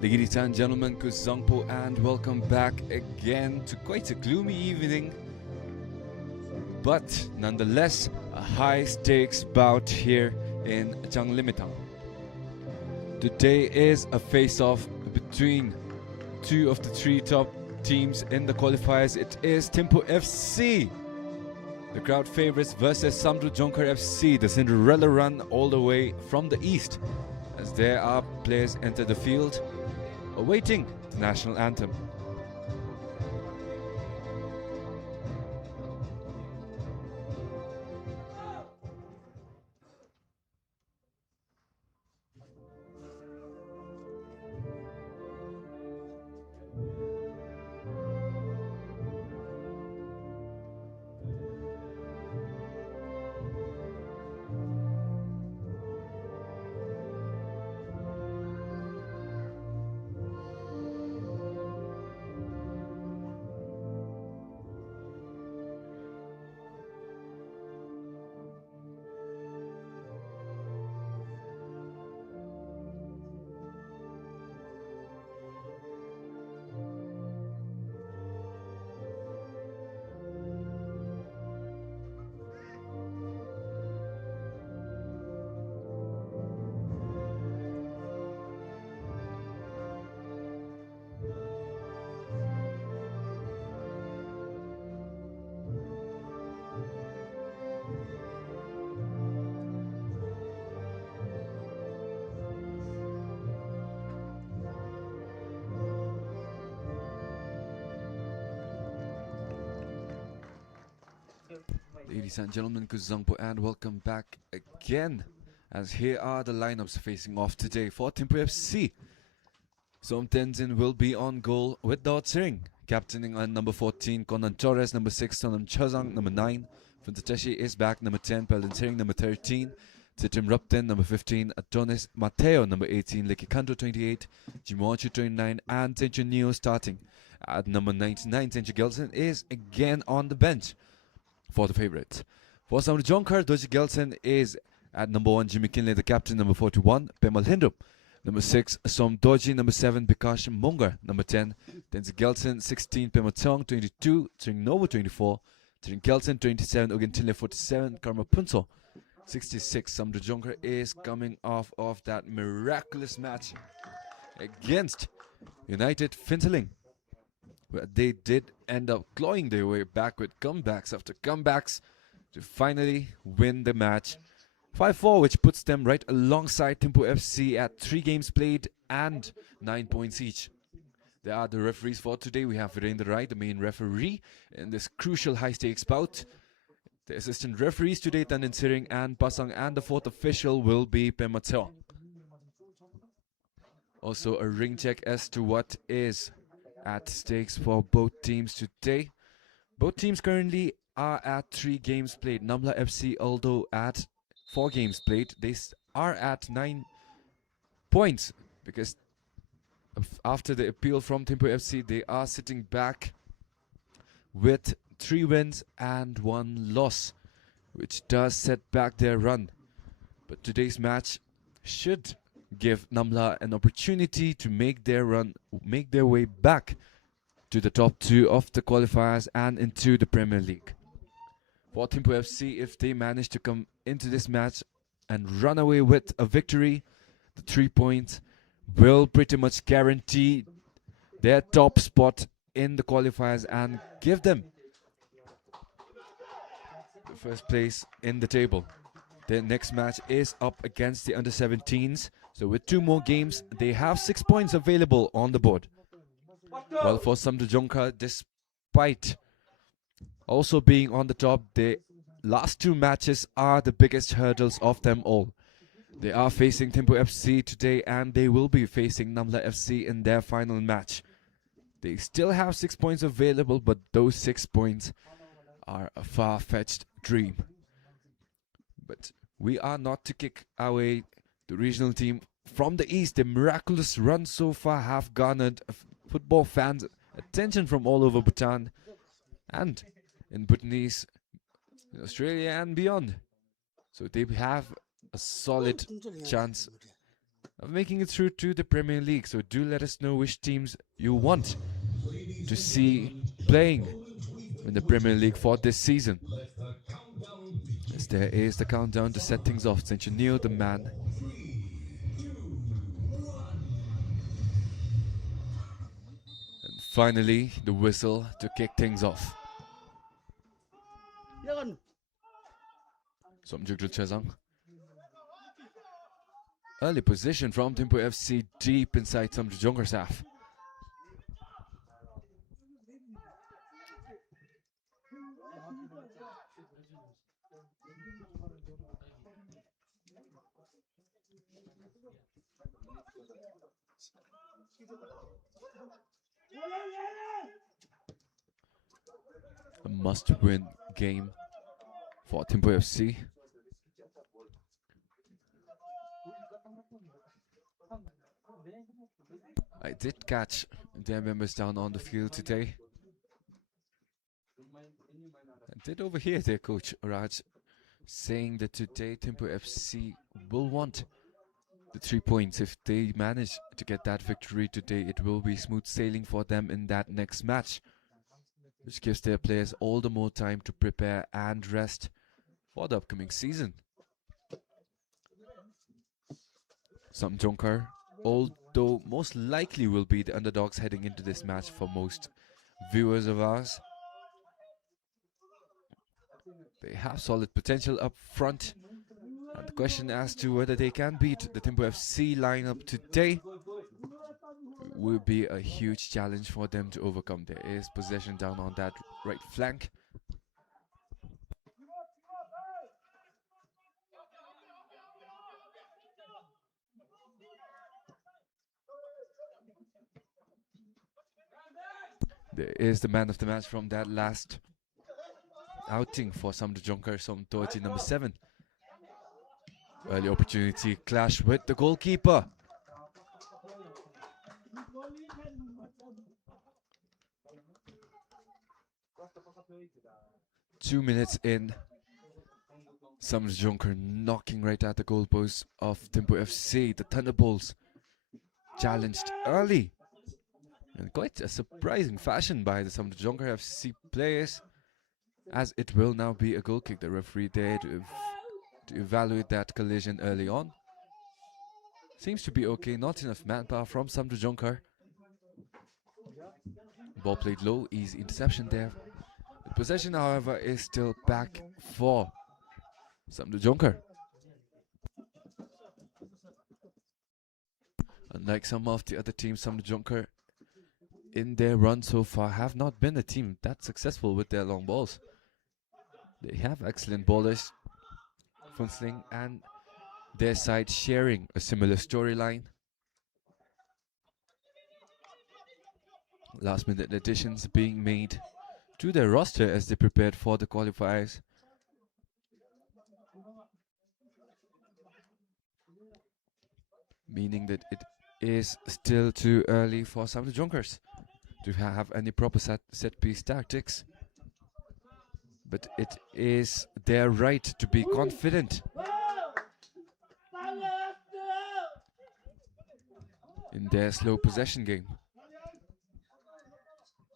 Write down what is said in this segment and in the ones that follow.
Ladies and gentlemen, THIMPHU and welcome back again to quite a gloomy evening, but nonetheless a high stakes bout here in Changlimitang. Today is a face-off between two of the three top teams in the qualifiers. It is THIMPHU FC, the crowd favorites, versus SAMDRUPJONKHAR FC, the Cinderella run all the way from the east, as there are players enter the field awaiting the national anthem. Ladies and gentlemen, Kuzangpo, and welcome back again, as here are the lineups facing off today for THIMPHU FC. Som Tenzin will be on goal with Daw Tsering, captaining on number 14 Conan Torres, number 6 Sonam Chazang, number 9 Funtateshi is back, number 10 Peldon Tsering, number 13 Titim Rupten, number 15 Adonis Mateo, number 18 Lekikanto 28, Jimochu 29, and Tenchu Neo starting at number 99. Tenchu Gelson is again on the bench for the favourites. For SAMDRUPJONKHAR, Doji Gelson is at number 1, Jimmy Kinley, the captain, number 41, Pemal Hindrup, number 6, Som Doji, number 7, Bikash Mungar, number 10, Tenzi Gelson, 16, Pemal Tong, 22, Tring Novo, 24, Tring Gelson, 27, Ugentinle, 47, Karma Punso, 66. SAMDRUPJONKHAR is coming off of that miraculous match against United Finteling, where they did end up clawing their way back with comebacks after comebacks to finally win the match 5-4, which puts them right alongside THIMPHU FC at 3 games played and 9 points each. There are the referees for today. We have Virendra Rai, the main referee in this crucial high-stakes bout. The assistant referees today, Tanin Siring and Pasang, and the 4th official will be Pema Tseong. Also a ring check as to what is at stakes for both teams today. Both teams currently are at 3 games played. Namla FC, although at 4 games played, they are at 9 points, because after the appeal from THIMPHU FC, they are sitting back with 3 wins and 1 loss, which does set back their run. But today's match should give Namla an opportunity to make their way back to the top 2 of the qualifiers and into the Premier League. For THIMPHU FC, if they manage to come into this match and run away with a victory, the 3 points will pretty much guarantee their top spot in the qualifiers and give them the first place in the table. Their next match is up against the under-17s. So with 2 more games, they have 6 points available on the board. While for SAMDRUPJONKHAR, despite also being on the top, the last 2 matches are the biggest hurdles of them all. They are facing THIMPHU FC today, and they will be facing Namla FC in their final match. They still have 6 points available, but those 6 points are a far-fetched dream. But we are not to kick away the regional team from the east. The miraculous run so far have garnered football fans' attention from all over Bhutan and in Bhutanese, in Australia and beyond. So they have a solid chance of making it through to the Premier League. So do let us know which teams you want to see playing in the Premier League for this season. As there is the countdown to set things off. Tenchu Neo, the man. And finally the whistle to kick things off. SAMDRUPJONKHAR. Early position from THIMPHU FC deep inside SAMDRUPJONKHAR's half. A must-win game for THIMPHU FC. I did catch their members down on the field today. I did overhear their coach Raj saying that today THIMPHU FC will want the 3 points. If they manage to get that victory today, it will be smooth sailing for them in that next match, which gives their players all the more time to prepare and rest for the upcoming season. SAMDRUPJONKHAR, although most likely will be the underdogs heading into this match for most viewers of ours, they have solid potential up front. And the question as to whether they can beat the THIMPHU FC lineup today will be a huge challenge for them to overcome. There is possession down on that right flank. There is the man of the match from that last outing for SAMDRUPJONKHAR, SAMDRUPJONKHAR number 7. Early opportunity clash with the goalkeeper. Two minutes in, SAMDRUPJONKHAR knocking right at the goalpost of THIMPHU FC. The Thunderbolts challenged early in quite a surprising fashion by the SAMDRUPJONKHAR FC players, as it will now be a goal kick. The referee there to evaluate that collision early on. Seems to be okay, not enough manpower from SAMDRUPJONKHAR. Ball played low, easy interception there. The possession, however, is still back for SAMDRUPJONKHAR. Unlike some of the other teams, SAMDRUPJONKHAR in their run so far have not been a team that successful with their long balls. They have excellent ballers, Funsling and their side sharing a similar storyline. Last minute additions being made to their roster as they prepared for the qualifiers. Meaning that it is still too early for SAMDRUPJONKHAR to have any proper set piece tactics. But it is their right to be confident in their slow possession game.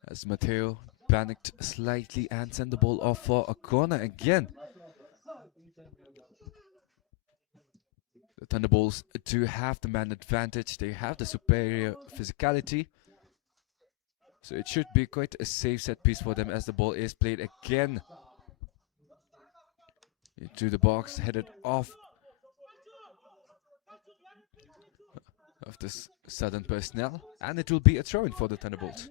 As Matteo panicked slightly and sent the ball off for a corner again. The Thunderbolts do have the man advantage. They have the superior physicality. So it should be quite a safe set piece for them as the ball is played again into the box, headed off of the southern personnel, and it will be a throw-in for the Thunderbolts.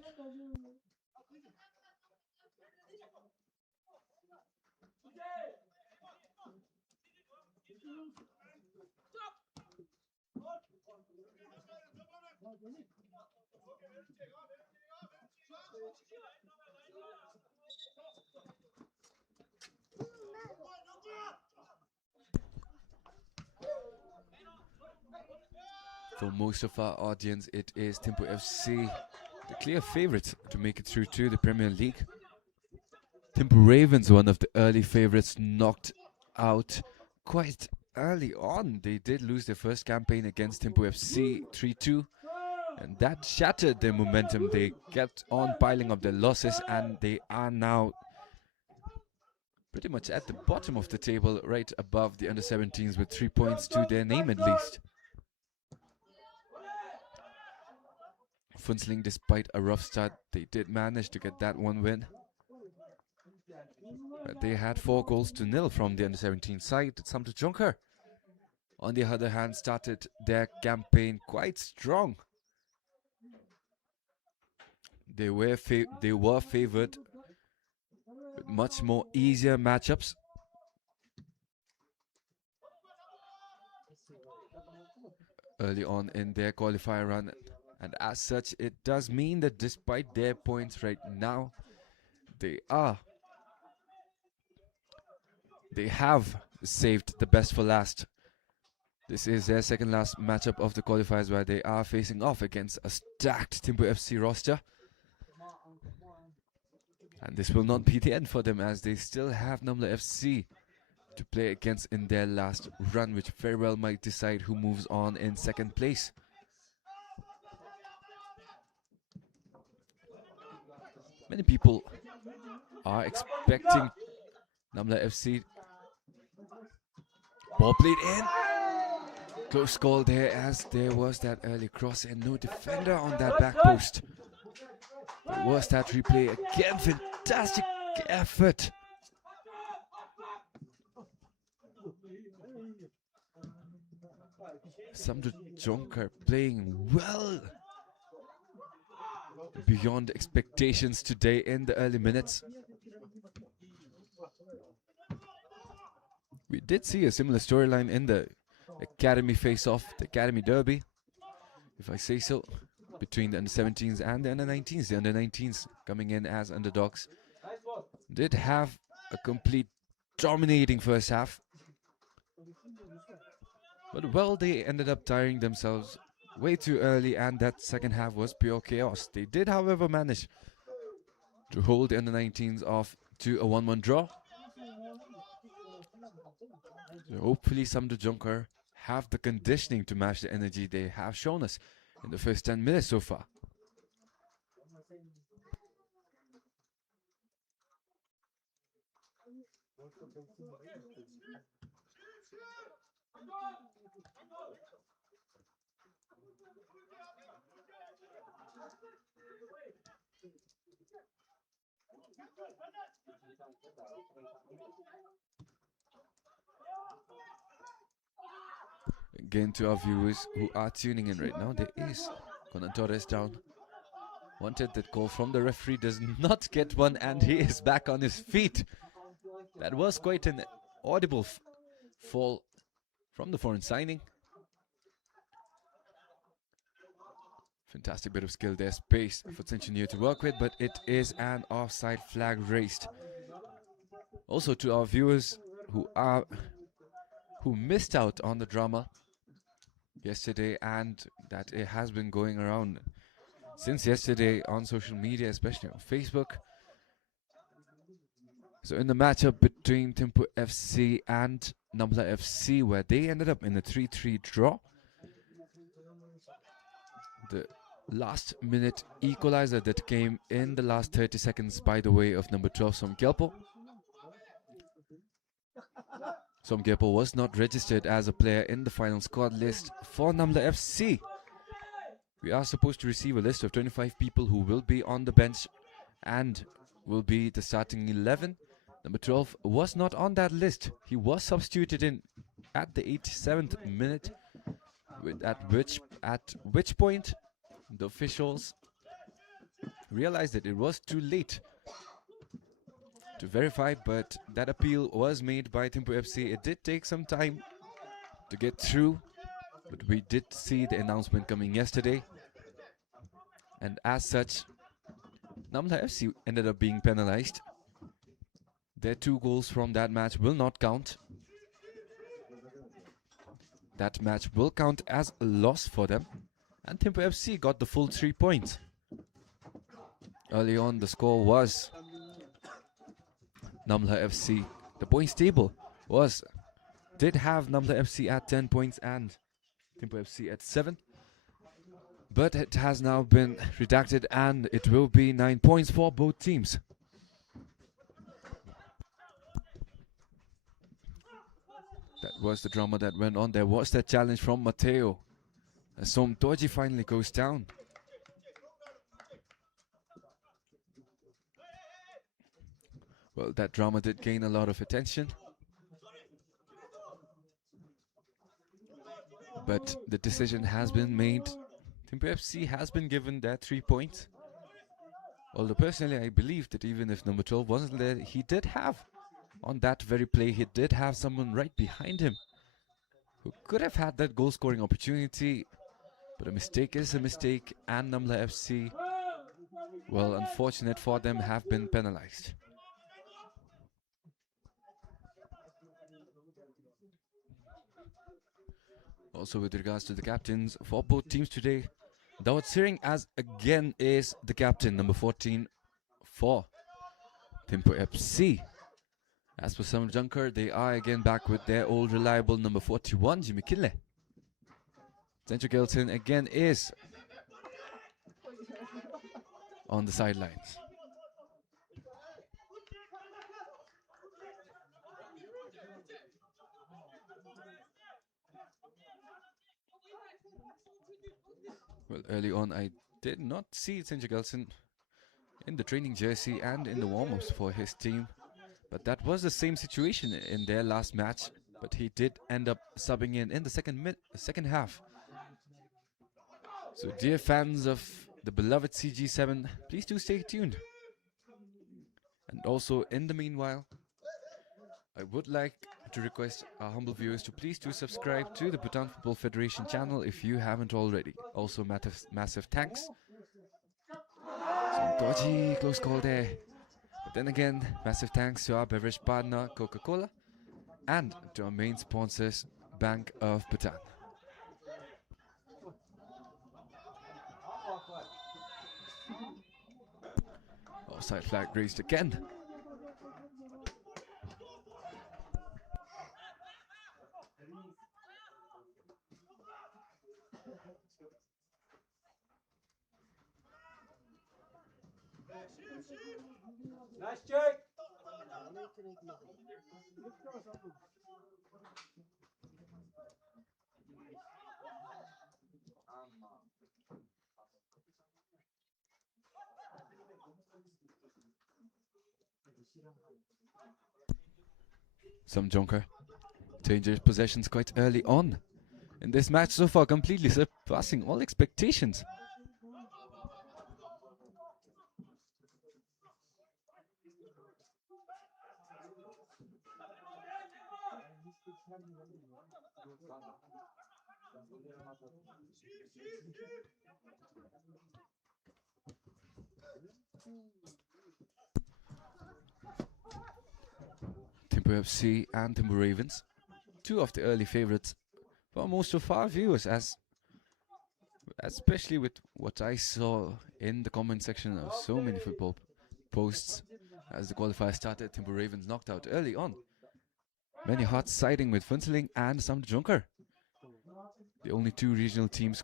For most of our audience, it is THIMPHU FC, the clear favourites to make it through to the Premier League. THIMPHU Ravens, one of the early favourites, knocked out quite early on. They did lose their first campaign against THIMPHU FC 3-2, and that shattered their momentum. They kept on piling up their losses, and they are now pretty much at the bottom of the table, right above the under-17s with 3 points to their name at least. Funzling, despite a rough start, they did manage to get that one win. But they had 4 goals to nil from the under-17 side. SAMDRUPJONKHAR, on the other hand, started their campaign quite strong. They were favored with much more easier matchups. Early on in their qualifier run, and as such it does mean that despite their points right now, they have saved the best for last. This is their second last matchup of the qualifiers, where they are facing off against a stacked THIMPHU FC roster. And this will not be the end for them, as they still have NAMLA FC to play against in their last run, which very well might decide who moves on in second place. Many people are expecting NAMLA FC. Ball played in. Close call there, as there was that early cross and no defender on that back post. But was that replay again? Fantastic effort. SAMDRUPJONKHAR playing well beyond expectations today in the early minutes. We did see a similar storyline in the academy face-off, the academy derby, if I say so, between the under-17s and the under-19s. The under-19s coming in as underdogs did have a complete dominating first half. But well, they ended up tiring themselves way too early, and that second half was pure chaos. They did, however, manage to hold the under-19s off to a 1-1 draw. So hopefully SAMDRUPJONKHAR have the conditioning to match the energy they have shown us in the first 10 minutes so far. Again, to our viewers who are tuning in right now, there is Conan Torres down. Wanted that call from the referee, does not get one, and he is back on his feet. That was quite an audible fall from the foreign signing. Fantastic bit of skill there, space for Centurion to work with, but it is an offside flag raised. Also, to our viewers who missed out on the drama yesterday, and that it has been going around since yesterday on social media, especially on Facebook. So in the matchup between THIMPHU FC and NAMLA FC, where they ended up in a 3-3 draw, the last minute equalizer that came in the last 30 seconds by the way of number 12, SOMGYELPO. SOMGYELPO was not registered as a player in the final squad list for NAMLA FC. We are supposed to receive a list of 25 people who will be on the bench and will be the starting 11. Number 12 was not on that list. He was substituted in at the 87th minute, at which point the officials realized that it was too late to verify, but that appeal was made by THIMPHU FC. It did take some time to get through, but we did see the announcement coming yesterday, and as such, NAMLA FC ended up being penalized. Their 2 goals from that match will not count. That match will count as a loss for them, and THIMPHU FC got the full 3 points. Early on, the score was NAMLA FC. The points table did have NAMLA FC at 10 points and THIMPHU FC at 7. But it has now been redacted, and it will be 9 points for both teams. That was the drama that went on. There was that challenge from Mateo, as SOMDRUPJONKHAR finally goes down. Well, that drama did gain a lot of attention, but the decision has been made. THIMPHU FC has been given their 3 points. Although personally I believe that even if number 12 wasn't there, he did have, on that very play, he did have someone right behind him who could have had that goal scoring opportunity. But a mistake is a mistake, and Namla FC, well, unfortunate for them, have been penalized. Also with regards to the captains for both teams today, Dawat Siring as again is the captain, number 14 for THIMPHU FC. As for SAMDRUPJONKHAR, they are again back with their old reliable number 41, Jimmy Kille. Central Gilton again is on the sidelines. Well, early on I did not see Central Gilton in the training jersey and in the warm-ups for his team, but that was the same situation in their last match. But he did end up subbing in the second half. So dear fans of the beloved CG7, please do stay tuned. And also in the meanwhile, I would like to request our humble viewers to please do subscribe to the Bhutan Football Federation channel if you haven't already. Also massive thanks. Some dodgy close call there. But then again, massive thanks to our beverage partner Coca-Cola and to our main sponsors, Bank of Bhutan. Offside flag raised again. Nice check. SAMDRUPJONKHAR dangerous possessions quite early on in this match so far, completely surpassing all expectations. THIMPHU FC and THIMPHU Ravens, two of the early favorites for most of our viewers, especially with what I saw in the comment section of so many football posts as the qualifiers started. THIMPHU Ravens knocked out early on. Many hearts siding with Funseling and SAMDRUPJONKHAR, the only two regional teams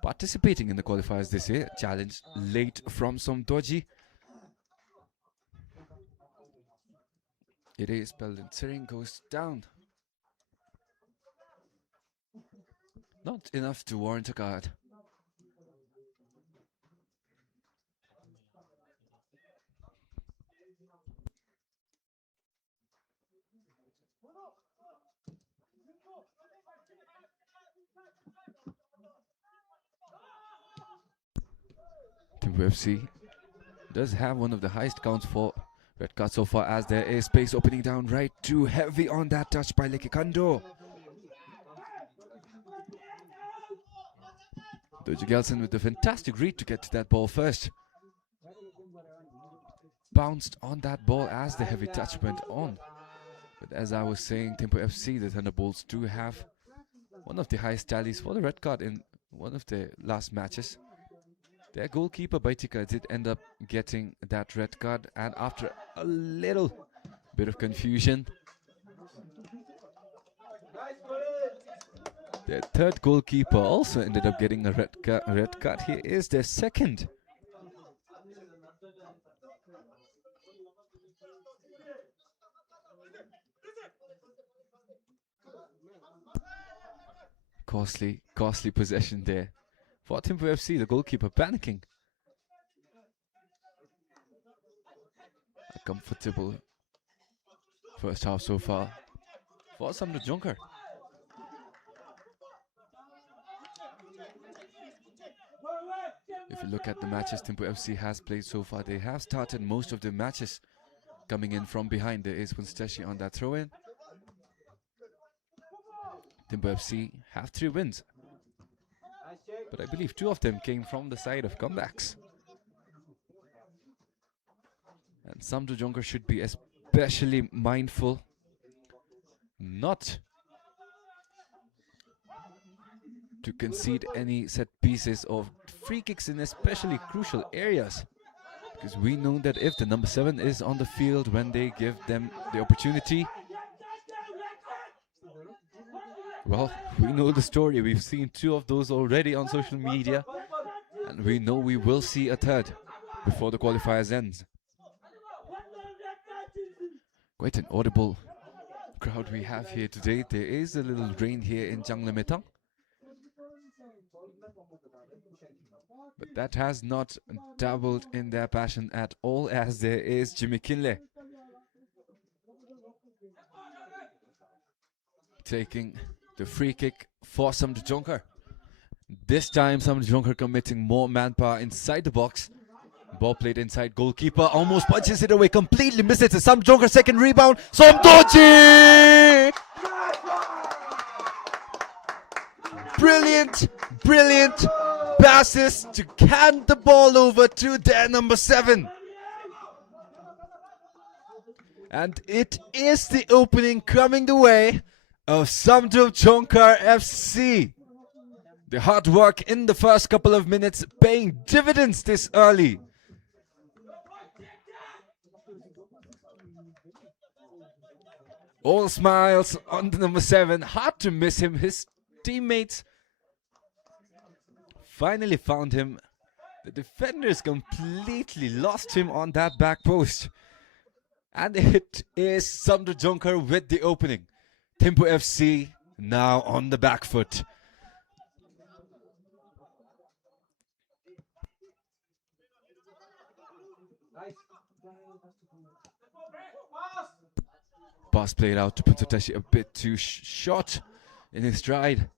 participating in the qualifiers this year. Challenge late from Somdoji. It is Pelden Tsering goes down. Not enough to warrant a card. THIMPHU FC does have one of the highest counts for red cards so far, as there is space opening down right. Too heavy on that touch by Lekikando. Doji Gelson with a fantastic read to get to that ball first. Bounced on that ball as the heavy touch went on. But as I was saying, THIMPHU FC, the Thunderbolts, do have one of the highest tallies for the red card in one of the last matches. Their goalkeeper Baitika did end up getting that red card, and after a little bit of confusion, their third goalkeeper also ended up getting a red card. Here is their second. Costly possession there for THIMPHU FC, the goalkeeper panicking. comfortable first half so far for SAMDRUPJONKHAR. If you look at the matches THIMPHU FC has played so far, they have started most of the matches coming in from behind. There is Punstashi on that throw-in. THIMPHU FC have 3 wins, but I believe 2 of them came from the side of comebacks. And SAMDRUPJONKHAR should be especially mindful not to concede any set pieces or free kicks in especially crucial areas, because we know that if the number 7 is on the field when they give them the opportunity, well, we know the story. We've seen 2 of those already on social media, and we know we will see a third before the qualifiers ends. Quite an audible crowd we have here today. There is a little rain here in Janglemetang, but that has not doubled in their passion at all, as there is Jimmy Kinley taking the free kick for SAMDRUPJONKHAR. This time SAMDRUPJONKHAR committing more manpower inside the box. Ball played inside, goalkeeper almost punches it away, completely misses it. SAMDRUPJONKHAR second rebound, Somdoji! Brilliant passes to hand the ball over to their number 7. And it is the opening coming the way of SAMDRUPJONKHAR FC. The hard work in the first couple of minutes paying dividends this early. All smiles on the number 7. Hard to miss him. His teammates finally found him. The defenders completely lost him on that back post. And it is SAMDRUPJONKHAR with the opening. THIMPHU FC now on the back foot. Pass played out to Punstashi, a bit too short in his stride,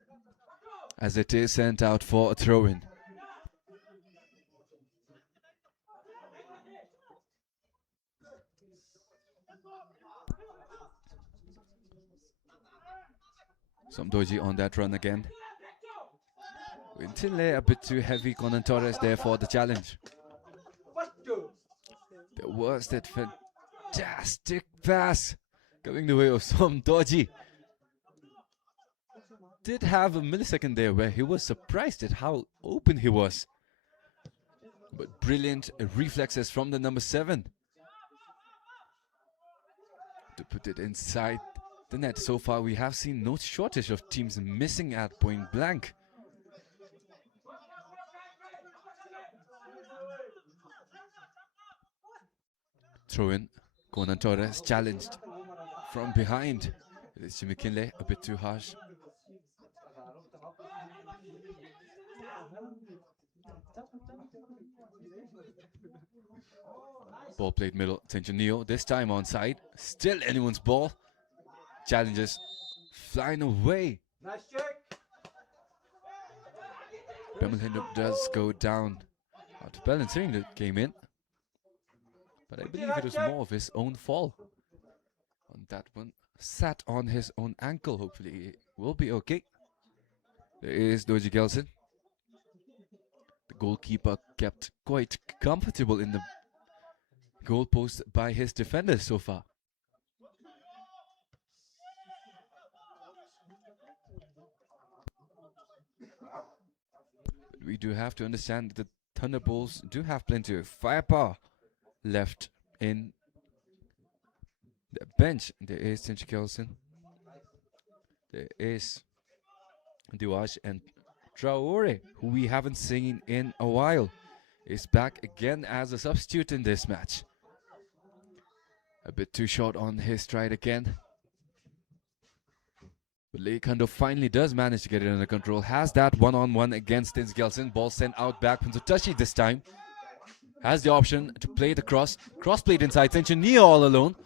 as it is sent out for a throw-in. Somdoji on that run again. Wintinle a bit too heavy. Conan Torres there for the challenge. There was that fantastic pass coming the way of Somdoji. Did have a millisecond there where he was surprised at how open he was. But brilliant reflexes from the number 7 to put it inside the net. So far we have seen no shortage of teams missing at point blank. Throw in. Conan Torres challenged from behind. It is Jimmy Kinley, a bit too harsh. Ball played middle, Tenjanio, this time onside. Still anyone's ball. Challenges flying away. Bemmelhinder does go down. Out of balancing that came in. But I believe it was more of his own fall on that one. Sat on his own ankle. Hopefully it will be okay. There is Doji Gelson. The goalkeeper kept quite comfortable in the goalpost by his defenders so far. But we do have to understand that the Thunderbolts do have plenty of firepower left in the bench. There is Tinch Kelson. There is Diwash, and Traore, who we haven't seen in a while, is back again as a substitute in this match. A bit too short on his stride again. But Leikando finally does manage to get it under control. Has that one-on-one against Tins Gelson. Ball sent out back from Punstashi this time. has the option to play the cross played inside. Tenchania all alone.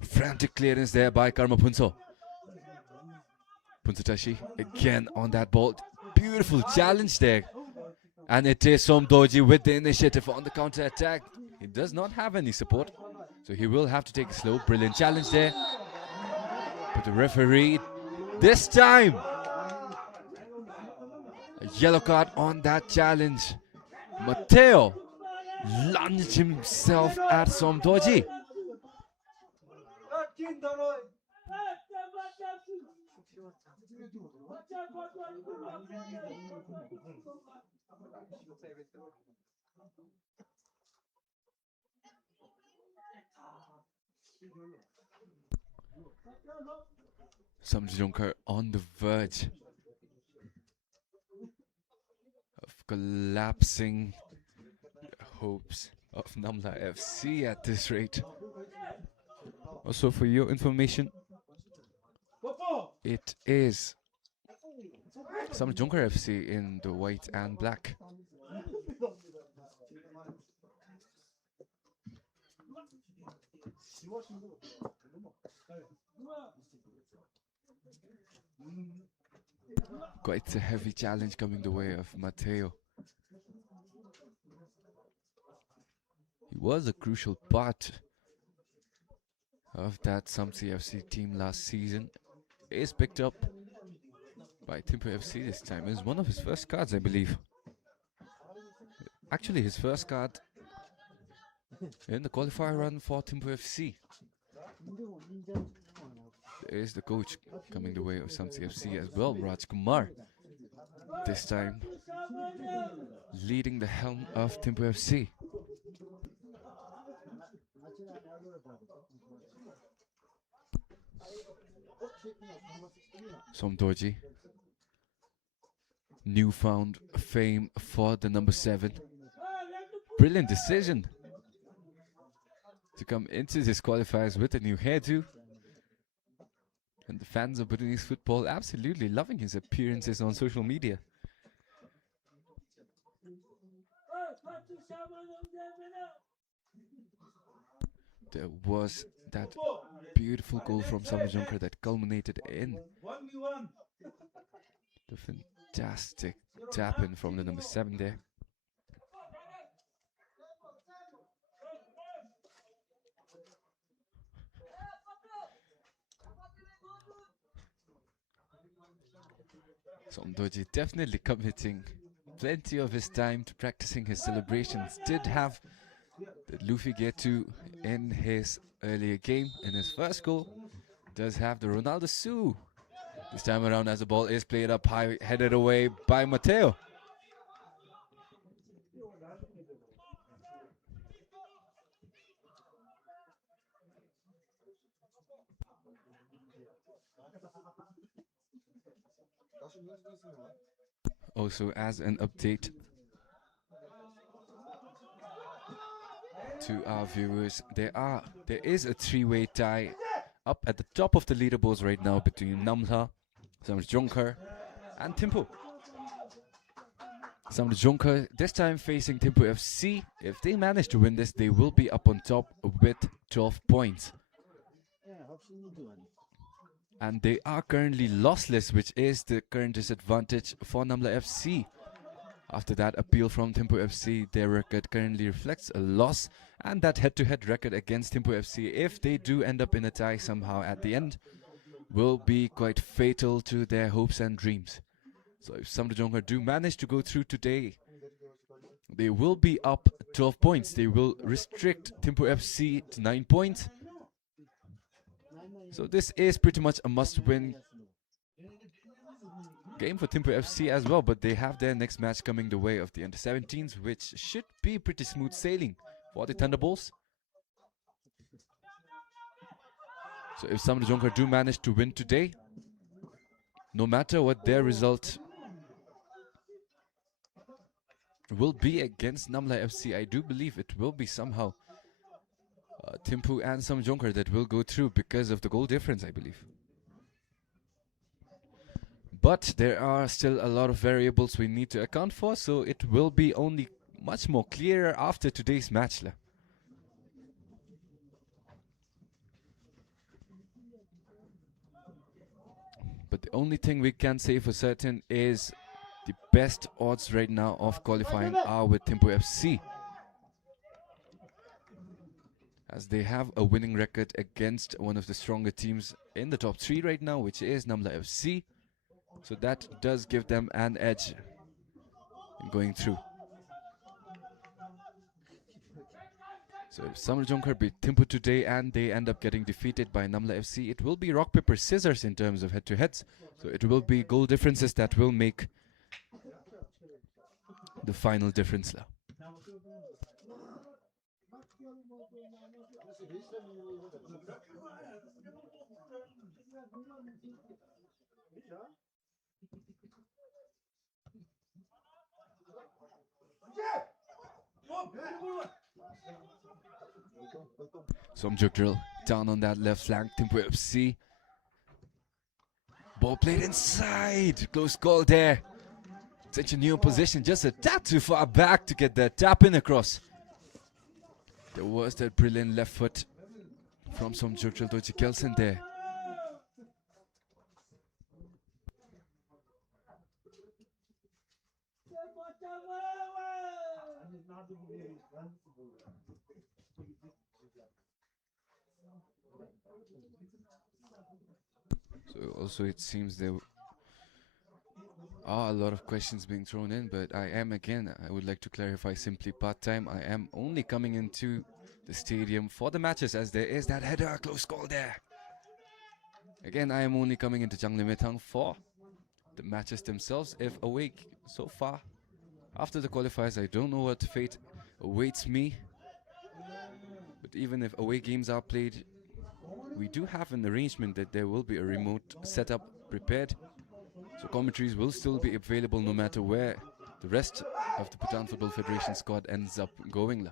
Frantic clearance there by Karma Punso. Punsutashi again on that ball. Beautiful challenge there. And it is Somdoji with the initiative on the counter attack. He does not have any support, so he will have to take it slow. Brilliant challenge there. But the referee, this time, a yellow card on that challenge. Mateo lunged himself at Somdoji. SAMDRUPJONKHAR on the verge of collapsing the hopes of Namla FC at this rate. Also, for your information, it is SAMDRUPJONKHAR FC in the white and black. Quite a heavy challenge coming the way of Mateo. He was a crucial part of that SAMDRUP FC team last season. Is picked up by THIMPHU FC this time. It's one of his first cards, I believe. Actually, his first card in the qualifier run for THIMPHU FC. There is the coach coming the way of SAMDRUP FC as well, Rajkumar. This time leading the helm of THIMPHU FC. Somdoji, newfound fame for the number 7. Brilliant decision to come into this qualifiers with a new hairdo. And the fans of Bhutanese football absolutely loving his appearances on social media. There was that beautiful goal from SAMDRUPJONKHAR that culminated in the fantastic tap-in from the number 7 there. Somdoji definitely committing plenty of his time to practicing his celebrations. Did have the Luffy Getu in his earlier game in his first goal. Does have the Ronaldo Su this time around as the ball is played up high, headed away by Mateo. Also, as an update to our viewers, there is a 3-way tie up at the top of the leaderboards right now between Namla, SAMDRUPJONKHAR and THIMPHU. SAMDRUPJONKHAR this time facing THIMPHU FC. If they manage to win this, they will be up on top with 12 points. And they are currently lossless, which is the current disadvantage for Namla FC. After that appeal from THIMPHU FC, their record currently reflects a loss, and that head-to-head record against THIMPHU FC, if they do end up in a tie somehow at the end, will be quite fatal to their hopes and dreams. So if SAMDRUPJONKHAR do manage to go through today, they will be up 12 points. They will restrict THIMPHU FC to 9 points. So this is pretty much a must-win game for THIMPHU FC as well, but they have their next match coming the way of the under-17s, which should be pretty smooth sailing for the Thunderbolts. So if SAMDRUPJONKHAR do manage to win today, no matter what their result will be against Namla FC, I do believe it will be somehow THIMPHU and SAMDRUPJONKHAR that will go through because of the goal difference, I believe. But there are still a lot of variables we need to account for, so it will be only much more clearer after today's match. But the only thing we can say for certain is the best odds right now of qualifying are with THIMPHU FC, as they have a winning record against one of the stronger teams in the top 3 right now, which is Namla FC. So that does give them an edge in going through. So if SAMDRUPJONKHAR beat THIMPHU today and they end up getting defeated by Namla FC, it will be rock, paper, scissors in terms of head-to-heads. So it will be goal differences that will make the final difference. Somjuk drill down on that left flank, THIMPHU FC. Ball played inside, close call there. Such a new position, just a tap too far back to get that tap in across. There was that brilliant left foot from Somjuk drill to Kelsen there. So also it seems there are a lot of questions being thrown in, but I would like to clarify simply part-time. I am only coming into the stadium for the matches, as there is that header, close call there. Again, I am only coming into Janglemetang for the matches themselves. If awake so far, after the qualifiers, I don't know what fate awaits me. But even if away games are played, we do have an arrangement that there will be a remote setup prepared. So commentaries will still be available no matter where the rest of the Bhutan Football Federation squad ends up going.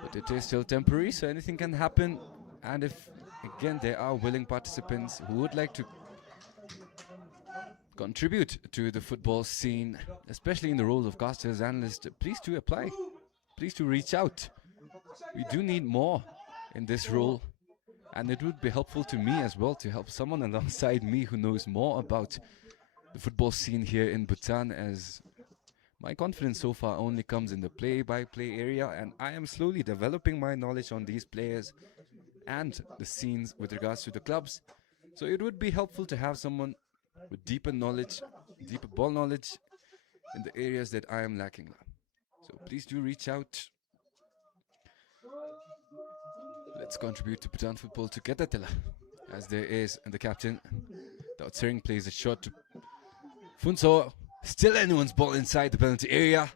But it is still temporary, so anything can happen. And if, again, there are willing participants who would like to contribute to the football scene, especially in the role of casters, analysts, please do apply. Please do reach out. We do need more in this role. And it would be helpful to me as well to help someone alongside me who knows more about the football scene here in Bhutan, as my confidence so far only comes in the play-by-play area, and I am slowly developing my knowledge on these players and the scenes with regards to the clubs. So it would be helpful to have someone with deeper knowledge, deeper ball knowledge in the areas that I am lacking. So please do reach out. Let's contribute to Bhutan football together, as there is the captain. Tsering plays a shot to Funso. Still anyone's ball inside the penalty area.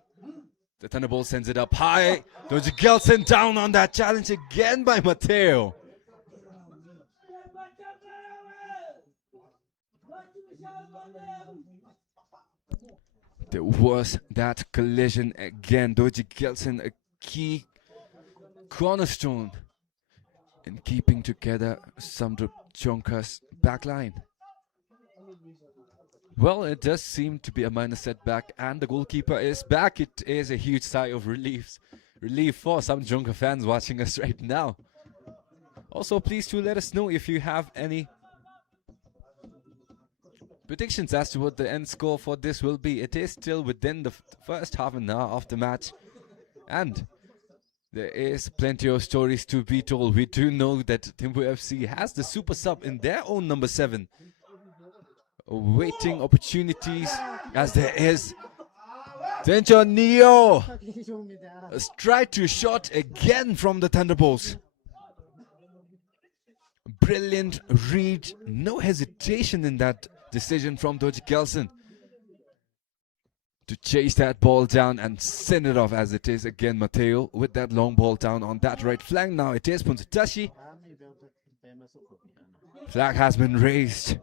The Thunderbolt sends it up high. Doji Gelson down on that challenge again by Mateo. There was that collision again. Doji Gelson, a key cornerstone in keeping together SAMDRUPJONKHAR's backline. Well, it does seem to be a minor setback, and the goalkeeper is back. It is a huge sigh of relief for SAMDRUPJONKHAR fans watching us right now. Also, please do let us know if you have any predictions as to what the end score for this will be. It is still within the first half an hour of the match, and there is plenty of stories to be told. We do know that THIMPHU FC has the super sub in their own number 7, awaiting opportunities, as there is Tencho Neo. A strike to shot again from the Thunderbolts. Brilliant read, no hesitation in that decision from Doji Gelson to chase that ball down and send it off, as it is again Mateo with that long ball down on that right flank. Now it is Punsatashi. Flag has been raised.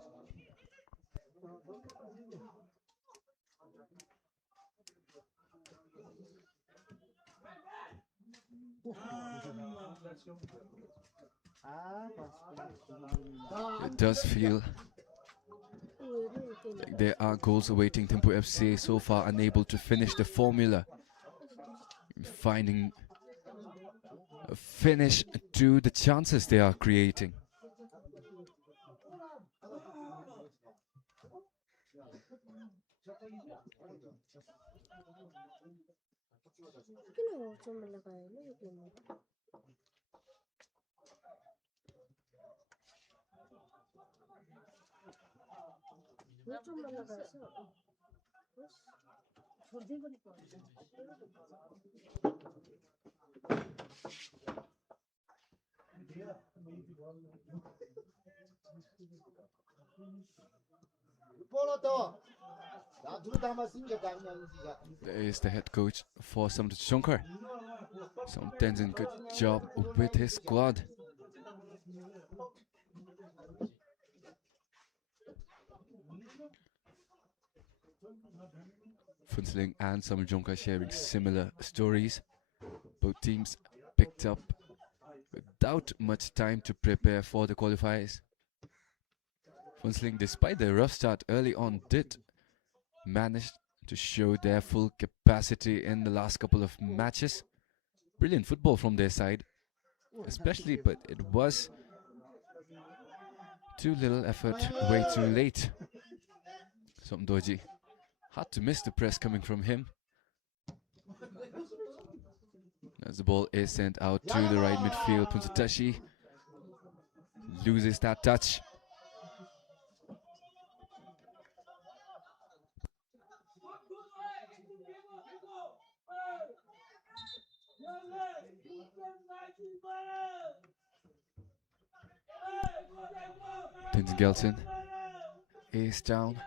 It does feel like there are goals awaiting THIMPHU FC, so far unable to finish the formula finding a finish to the chances they are creating. There is the head coach for SAMDRUPJONKHAR. Tenzin, good job with his squad. Phuntsling and SAMDRUPJONKHAR sharing similar stories. Both teams picked up without much time to prepare for the qualifiers. Phuntsling, despite their rough start early on, did manage to show their full capacity in the last couple of matches. Brilliant football from their side, especially, but it was too little effort, way too late. Somdoji, hard to miss the press coming from him. As the ball is sent out to the right midfield, Punsatashi loses that touch. Tenzin Gelson is down.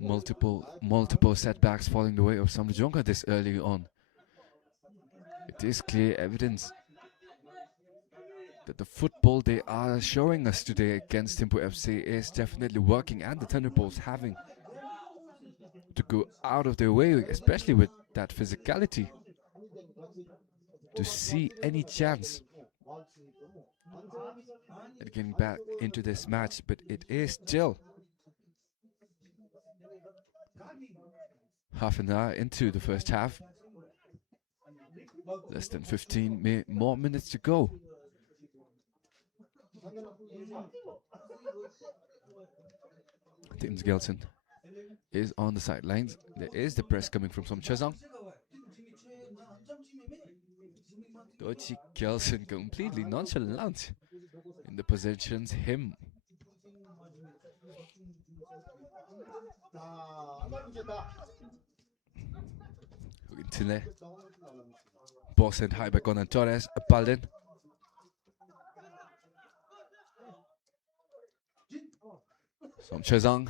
Multiple setbacks falling the way of SAMDRUPJONKHAR this early on. It is clear evidence that the football they are showing us today against THIMPHU FC is definitely working, and the Thunderbolts having to go out of their way, especially with that physicality, to see any chance at getting back into this match. But it is still half an hour into the first half. Less than 15 more minutes to go. Tenzin Gelson is on the sidelines. There is the press coming from Somchazang. Dochi Gelson completely nonchalant in the positions. Him. Tile. Ball sent high back on Torres. Balden. Somchazang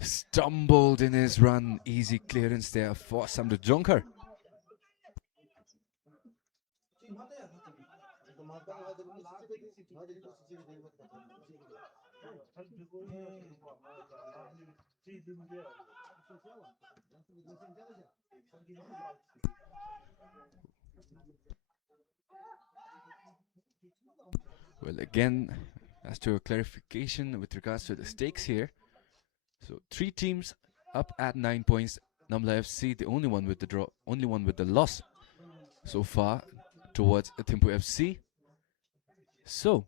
stumbled in his run. Easy clearance there for SAMDRUPJONKHAR. Well, again, as to a clarification with regards to the stakes here. So 3 teams up at 9 points. Namla FC, the only one with the draw, only one with the loss so far towards THIMPHU FC. So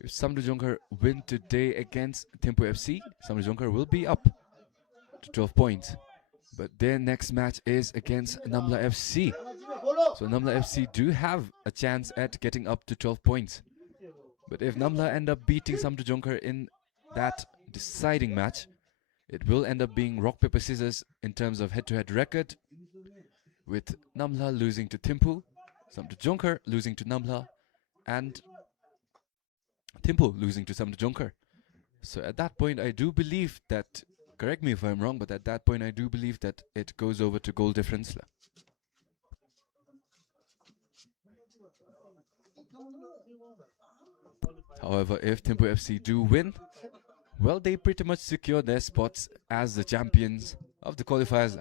if SAMDRUPJONKHAR win today against THIMPHU FC, SAMDRUPJONKHAR will be up to 12 points. But their next match is against Namla FC. So Namla FC do have a chance at getting up to 12 points. But if Namla end up beating SAMDRUPJONKHAR in that deciding match, it will end up being rock, paper, scissors in terms of head-to-head record, with Namla losing to THIMPHU, SAMDRUPJONKHAR losing to Namla, and THIMPHU losing to SAMDRUPJONKHAR. So at that point, I do believe that, correct me if I'm wrong, but at that point, I do believe that it goes over to goal difference. However, if THIMPHU FC do win, well, they pretty much secure their spots as the champions of the qualifiers,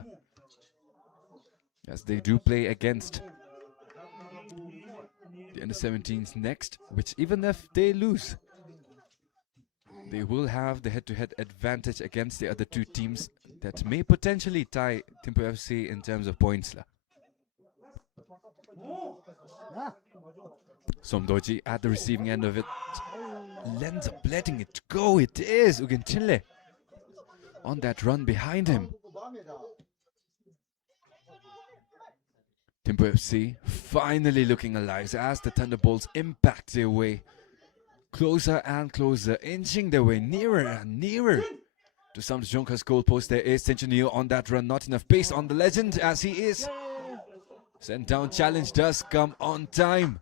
as they do play against the under-17s next, which even if they lose, they will have the head-to-head advantage against the other 2 teams that may potentially tie THIMPHU FC in terms of points. Somdoji at the receiving end of it. Lends up letting it go. It is Ugentile on that run behind him. THIMPHU FC finally looking alive as the Thunderbolts impact their way closer and closer, inching their way nearer and nearer to SAMDRUPJONKHAR's goal post. There is THIMPHU on that run, not enough pace on the legend as he is sent down. Challenge does come on time.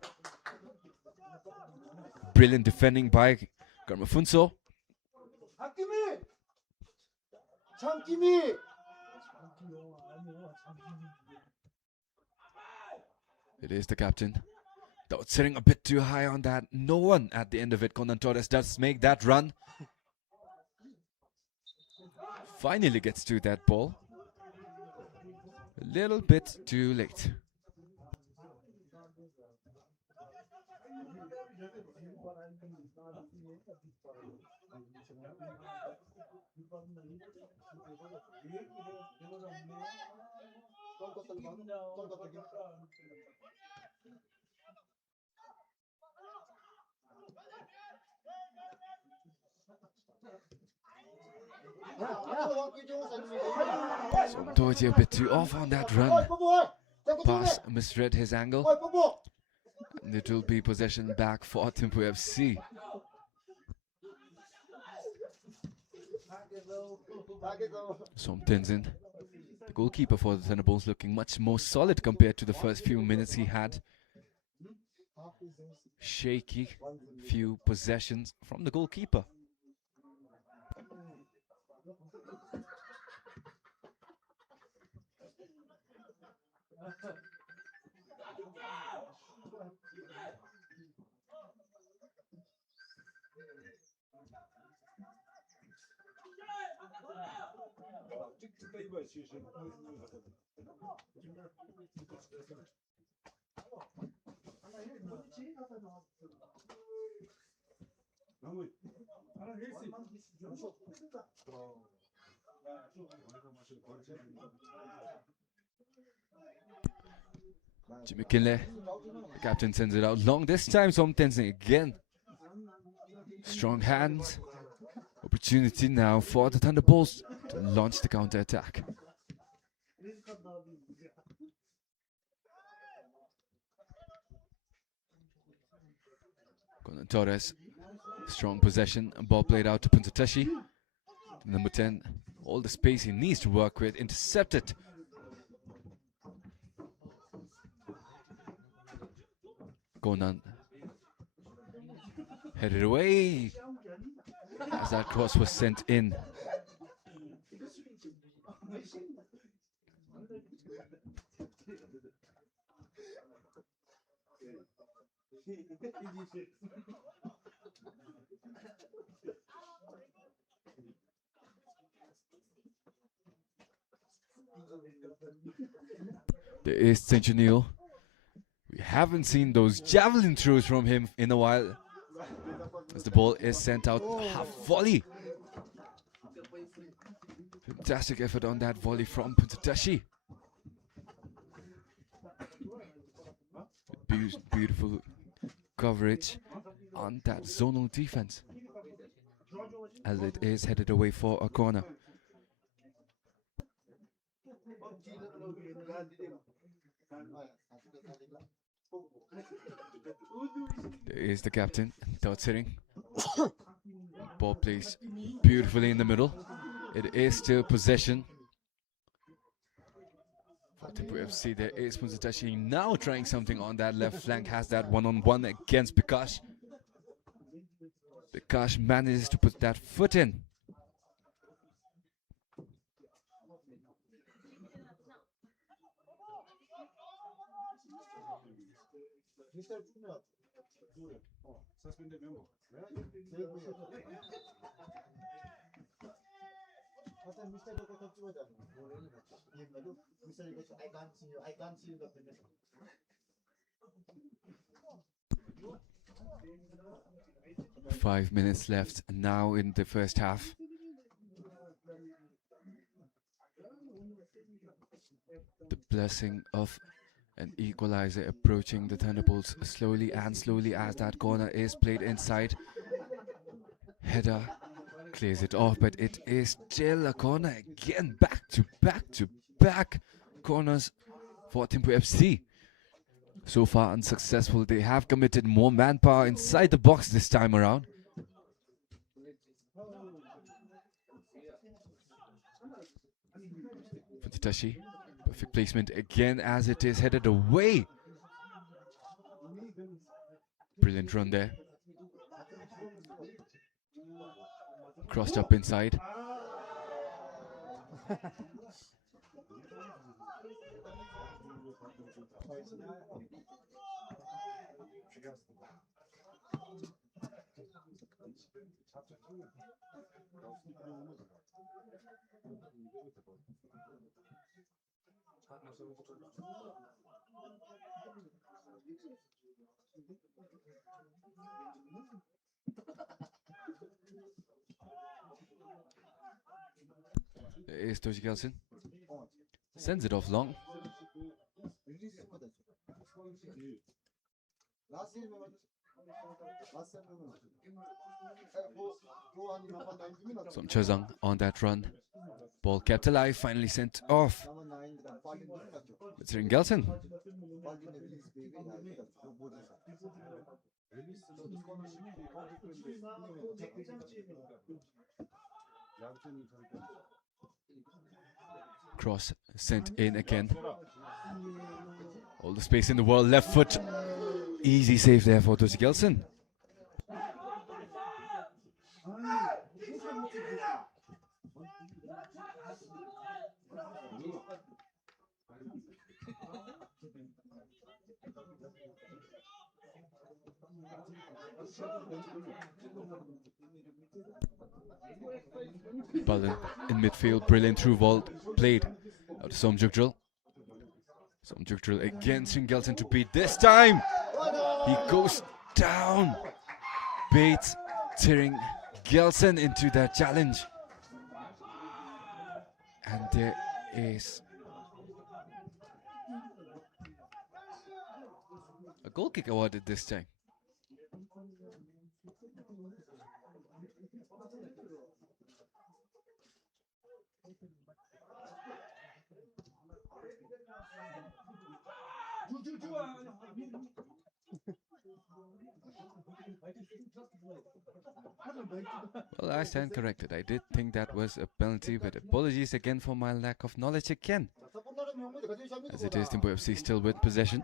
Brilliant defending by Garmafunso. It is the captain. That was sitting a bit too high on that. No one at the end of it. Conan Torres does make that run. Finally gets to that ball. A little bit too late. Somdoji a bit too off on that run. Pass misread his angle. And it will be possession back for THIMPHU FC. Somtenzin, the goalkeeper for the Thunderbolts, looking much more solid compared to the first few minutes he had. Shaky few possessions from the goalkeeper. Jimmy Kinley, the captain, sends it out long. This time Somtenzin again. Strong hands. Opportunity now for the Thunderbolts to launch the counter-attack. Conan Torres, strong possession, ball played out to Puntatashi. Number 10, all the space he needs to work with, intercepted. Conan headed away as that cross was sent in. There is Centennial. We haven't seen those javelin throws from him in a while. As the ball is sent out, half volley. Fantastic effort on that volley from Puntatashi. Beautiful coverage on that zonal defense. As it is headed away for a corner. There is the captain, Dot sitting. Ball placed beautifully in the middle. It is still possession. For THIMPHU FC, there is Puntatashi now trying something on that left flank. Has that one-on-one against Bikash. Bikash manages to put that foot in. Five minutes left now in the first half. The blessing of an equalizer approaching the Thunderbolts slowly and slowly as that corner is played inside. Header clears it off, but it is still a corner again. Back to back corners for THIMPHU FC. So far unsuccessful. They have committed more manpower inside the box this time around. Tashi, perfect placement again as it is headed away. Brilliant run there. Crossed up inside. There is Toji Gelson. Sends it off long. Som Chozang on that run. Ball kept alive, finally sent off. It's Gelson. Cross sent in again. All the space in the world, left foot. Easy save there for Toji Gelson. Ball in midfield, brilliant through vault, played out to Somjukdril. Somjukdril again, Gelson to beat. This time he goes down. Bates tearing Gelson into that challenge. And there is a goal kick awarded this time. Well, I stand corrected. I did think that was a penalty, but apologies again for my lack of knowledge again. As it is, THIMPHU FC still with possession.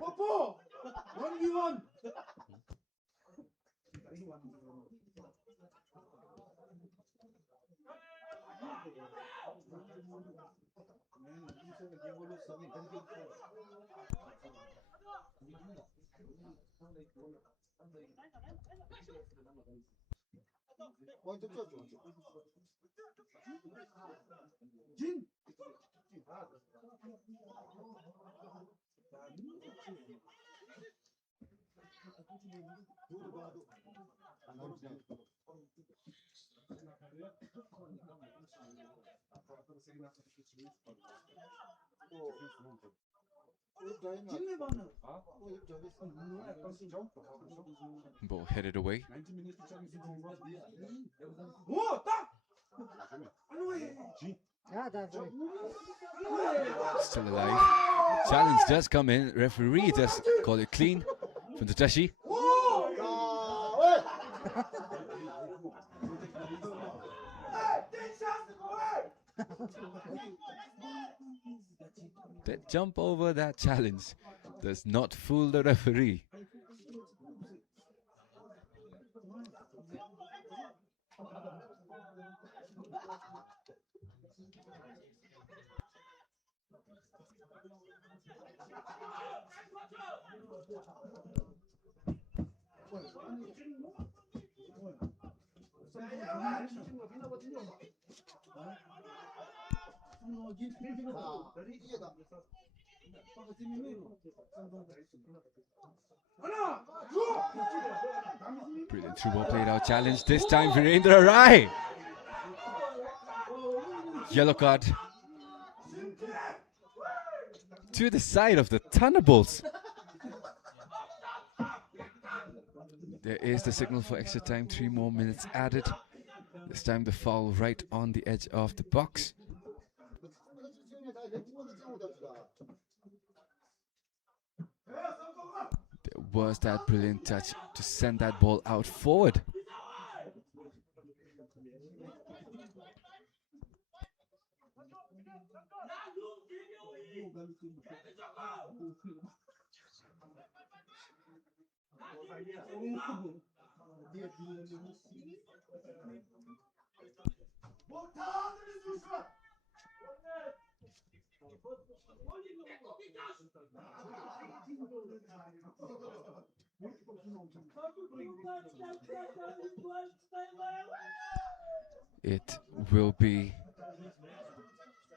Ball headed away. Still alive. Challenge does come in. Referee does call it clean from Tashi. That jump over that challenge does not fool the referee. Brilliant through ball played out challenge. This time Virendra Rai. Yellow card. to the side of the Thunderbolts. There is the signal for extra time, 3 more minutes added. This time the foul right on the edge of the box. There was that brilliant touch to send that ball out forward. It will be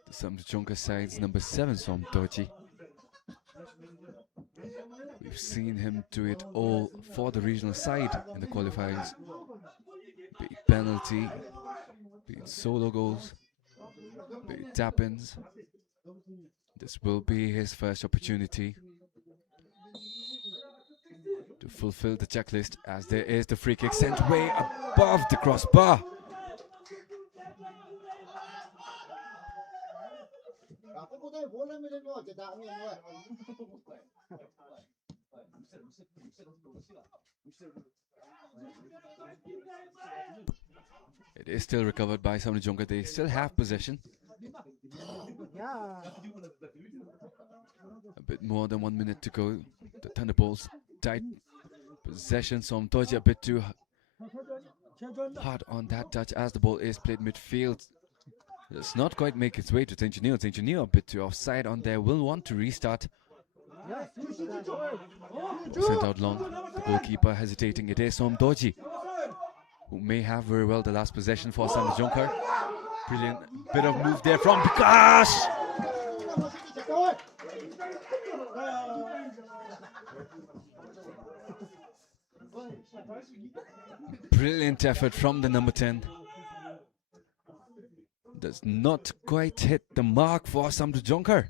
the SAMDRUPJONKHAR side's number 7, SAMDRUPJONKHAR. We've seen him do it all for the regional side in the qualifiers. Be it penalty, be it solo goals, be it tap-ins. This will be his first opportunity to fulfill the checklist, as there is the free kick sent way above the crossbar. It is still recovered by SAMDRUPJONKHAR. They still have possession. A bit more than 1 minute to go. The Thunderbolts tight possession. SAMDRUPJONKHAR a bit too hard on that touch as the ball is played midfield. Does not quite make its way to THIMPHU. THIMPHU a bit too offside on there. Will want to restart. Sent out long. The goalkeeper hesitating. It is SAMDRUPJONKHAR who may have very well the last possession for SAMDRUPJONKHAR. Brilliant bit of move there from Bhutan. Brilliant effort from the number 10. Does not quite hit the mark for SAMDRUPJONKHAR.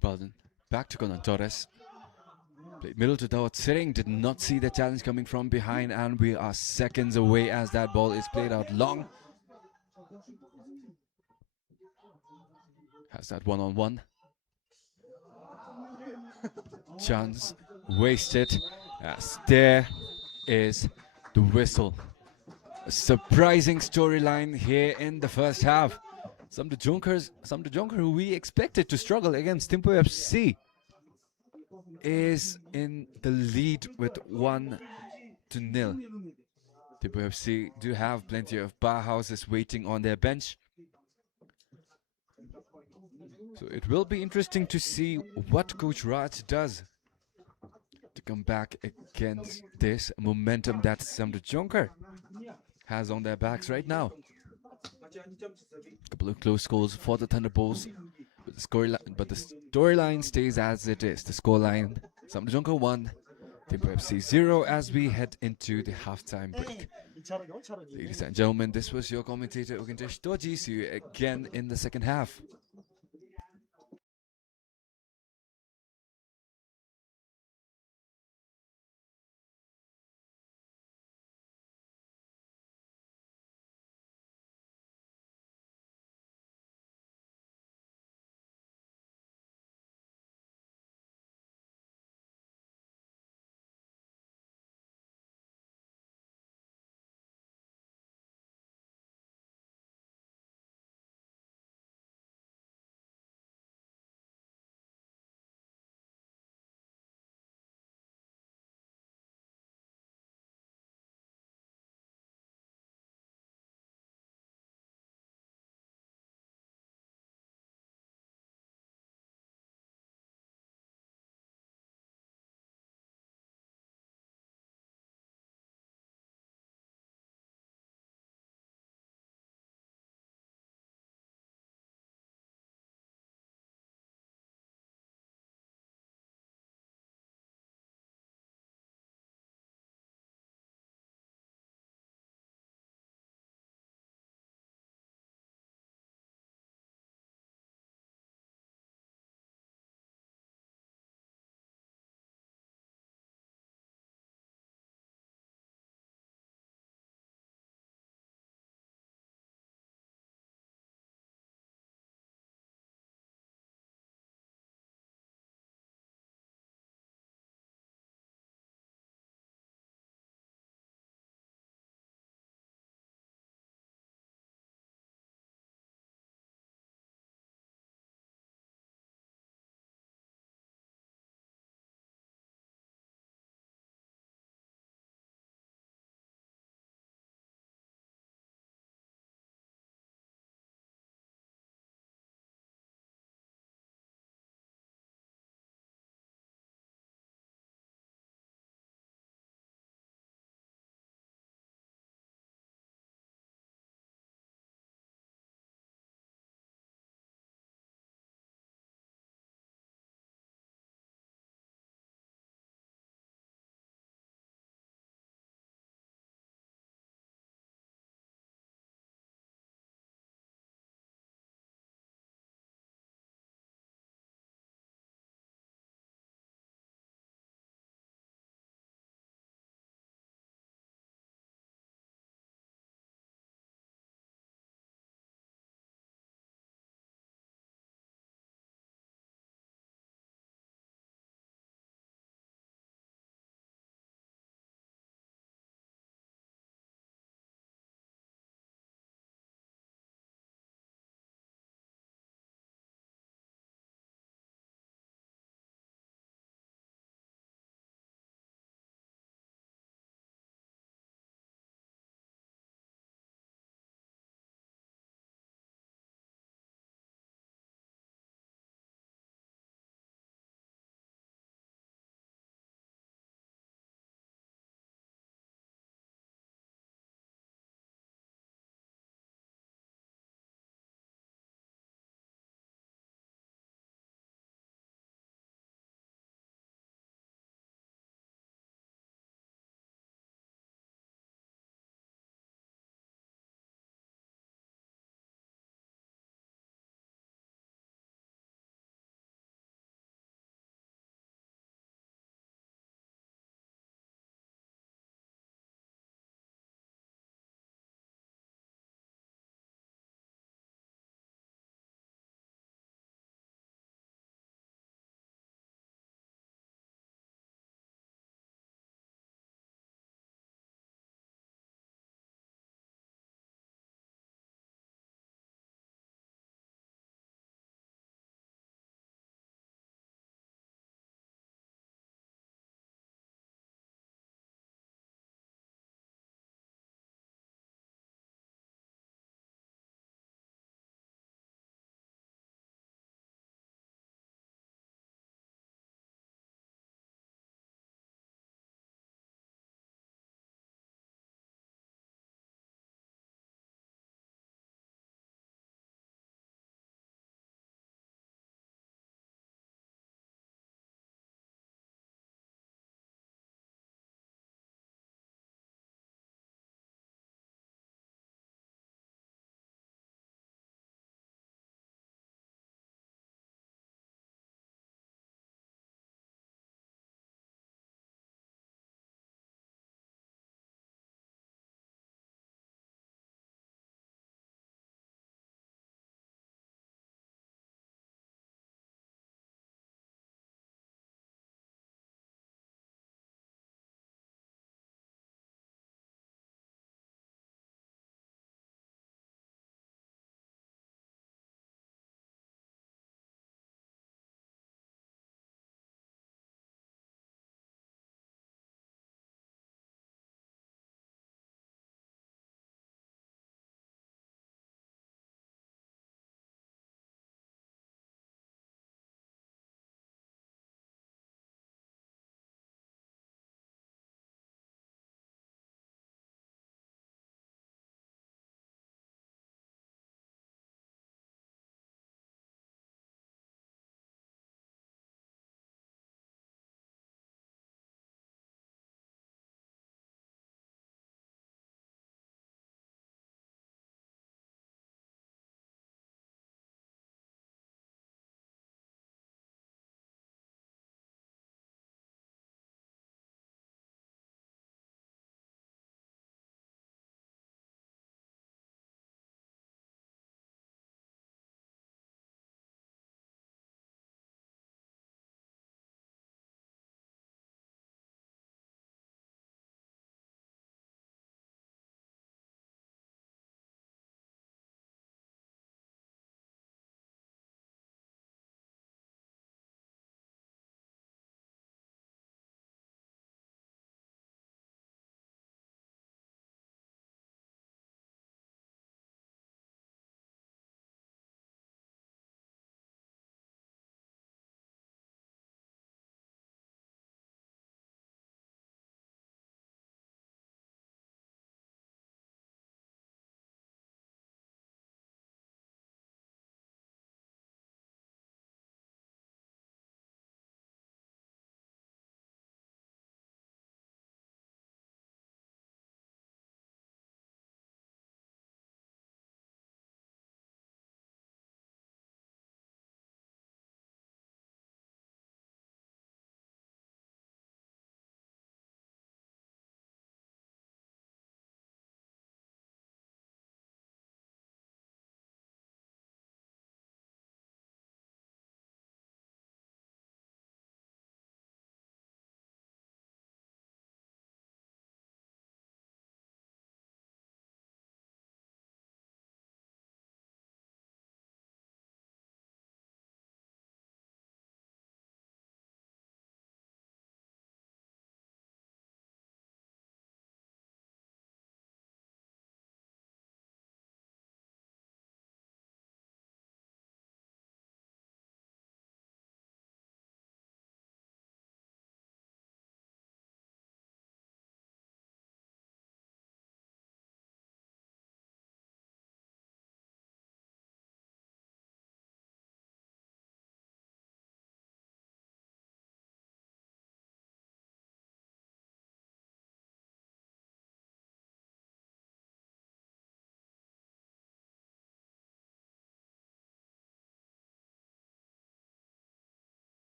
Pardon. Back to Conan Torres. Played middle to Dawat Sering. Did not see the challenge coming from behind, and we are seconds away as that ball is played out long. Has that one-on-one. Chance wasted, as there is the whistle. A surprising storyline here in the first half. SAMDRUPJONKHAR, who we expected to struggle against THIMPHU FC, is in the lead with 1-0. THIMPHU FC do have plenty of powerhouses waiting on their bench. So it will be interesting to see what Coach Raj does to come back against this momentum that SAMDRUPJONKHAR has on their backs right now. A couple of close goals for the Thunderbolts, but the storyline stays as it is. The scoreline: SAMDRUPJONKHAR 1, THIMPHU FC 0, as we head into the halftime break. Ladies and gentlemen, this was your commentator Ugintesh Toji. See you again in the second half.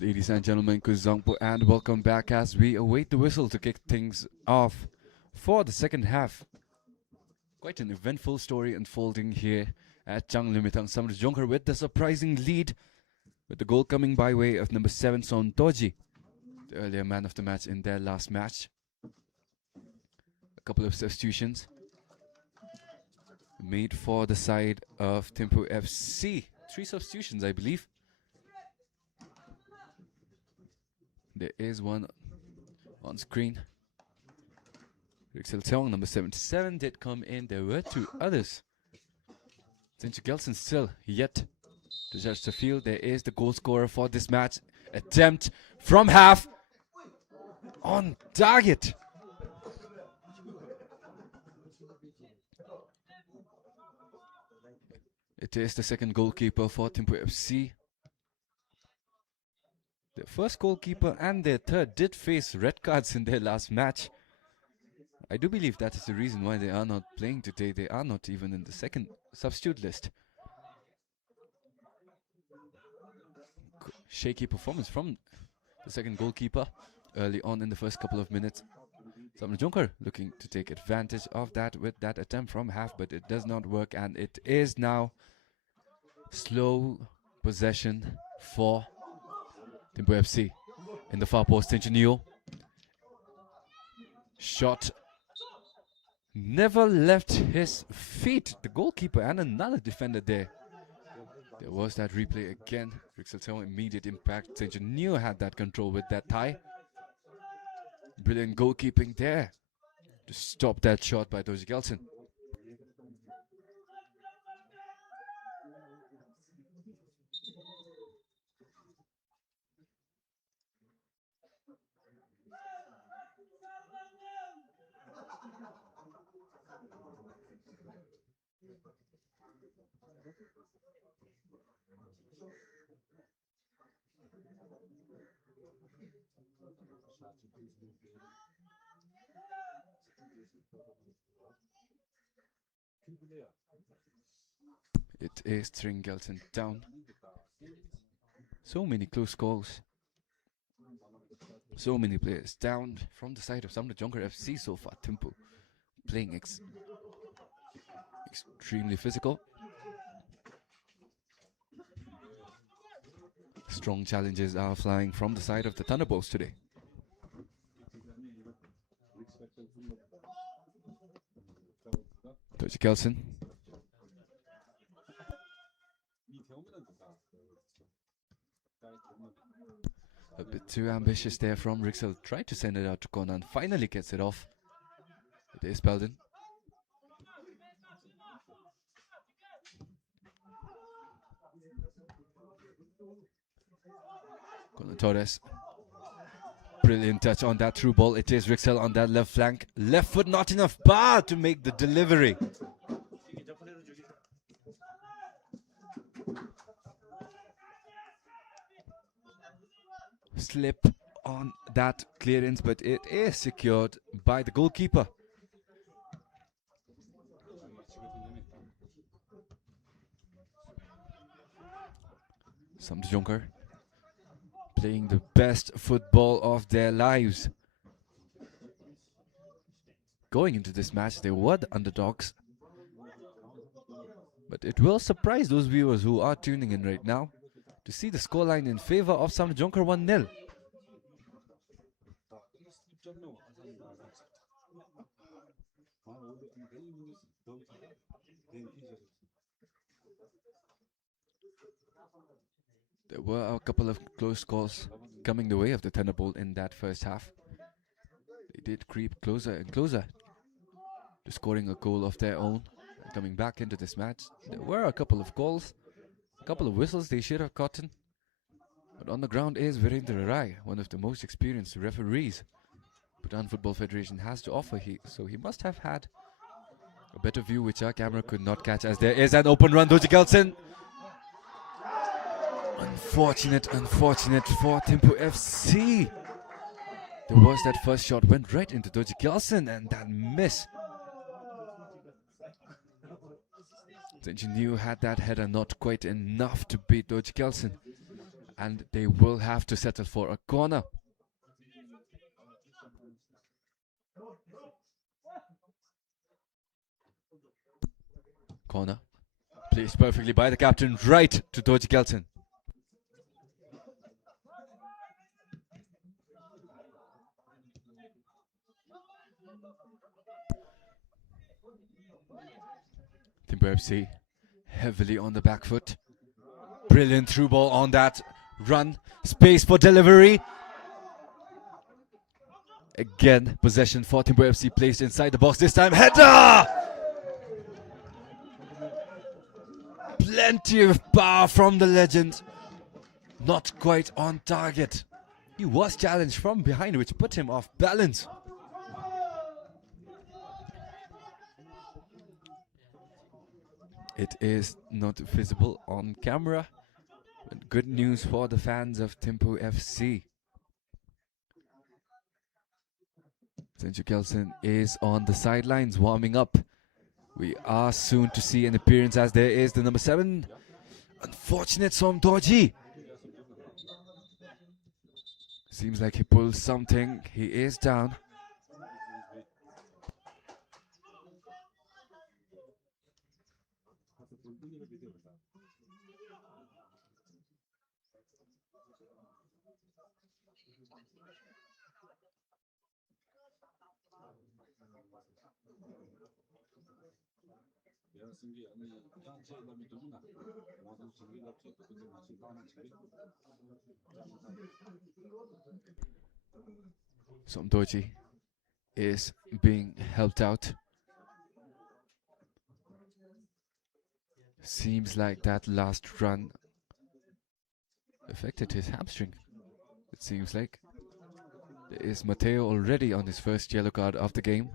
Ladies and gentlemen, Kuzangpo, and welcome back as we await the whistle to kick things off for the second half. Quite an eventful story unfolding here at Changlimitang SAMDRUPJONKHAR with the surprising lead, with the goal coming by way of number 7 Son Toji, the earlier man of the match in their last match. A couple of substitutions made for the side of THIMPHU FC. 3 substitutions, I believe. There is one on screen. Rixel Teong, number 77, did come in. There were 2 others. Since Gelson still yet to judge the field. There is the goal scorer for this match. Attempt from half. On target. It is the second goalkeeper for THIMPHU FC. The first goalkeeper and their third did face red cards in their last match. I do believe that is the reason why they are not playing today. They are not even in the second substitute list. Shaky performance from the second goalkeeper early on in the first couple of minutes. SAMDRUPJONKHAR looking to take advantage of that with that attempt from half, but it does not work, and it is now slow possession for THIMPHU FC. In the far post, Tinchiniu. Shot never left his feet. The goalkeeper and another defender there. There was that replay again. Rixel Teong, immediate impact. Tinchiniu had that control with that tie. Brilliant goalkeeping there to stop that shot by Doji Gelson. It is throwing Gelson down. So many close calls. So many players down from the side of SAMDRUPJONKHAR FC so far. THIMPHU playing extremely physical. Strong challenges are flying from the side of the Thunderbolts today. Doji Gelson. A bit too ambitious there from Rixel. Tried to send it out to corner and finally gets it off. It is Belden. Colin Torres. Brilliant touch on that through ball. It is Rixel on that left flank. Left foot, not enough power to make the delivery. Slip on that clearance, but it is secured by the goalkeeper. SAMDRUPJONKHAR playing the best football of their lives. Going into this match, they were the underdogs. But it will surprise those viewers who are tuning in right now to see the scoreline in favor of SAMDRUPJONKHAR 1-0. There were a couple of close calls coming the way of the Thunderbolt in that first half. They did creep closer and closer to scoring a goal of their own. Coming back into this match, there were a couple of calls, a couple of whistles they should have gotten. But on the ground is Virendra Rai, one of the most experienced referees Bhutan Football Federation has to offer. So he must have had a better view which our camera could not catch, as there is an open run. Doji Gelson. Unfortunate for THIMPHU FC. There was that first shot, went right into Doji Gelson, and that miss. Tinchiniu had that header, not quite enough to beat Doji Gelson. and they will have to settle for a corner. Corner placed perfectly by the captain, right to Doji Kelson. THIMPHU FC heavily on the back foot. Brilliant through ball on that run. Space for delivery. Again, possession for THIMPHU FC placed inside the box. This time, header! Plenty of power from the legend. Not quite on target. He was challenged from behind, which put him off balance. It is not visible on camera, but good news for the fans of THIMPHU FC. Sanju Kelson is on the sidelines warming up. We are soon to see an appearance, as there is the number 7. Unfortunate Somdoji. Seems like he pulled something. He is down. Somdoji is being helped out. Seems like that last run affected his hamstring. It seems like there is Mateo already on his first yellow card of the game.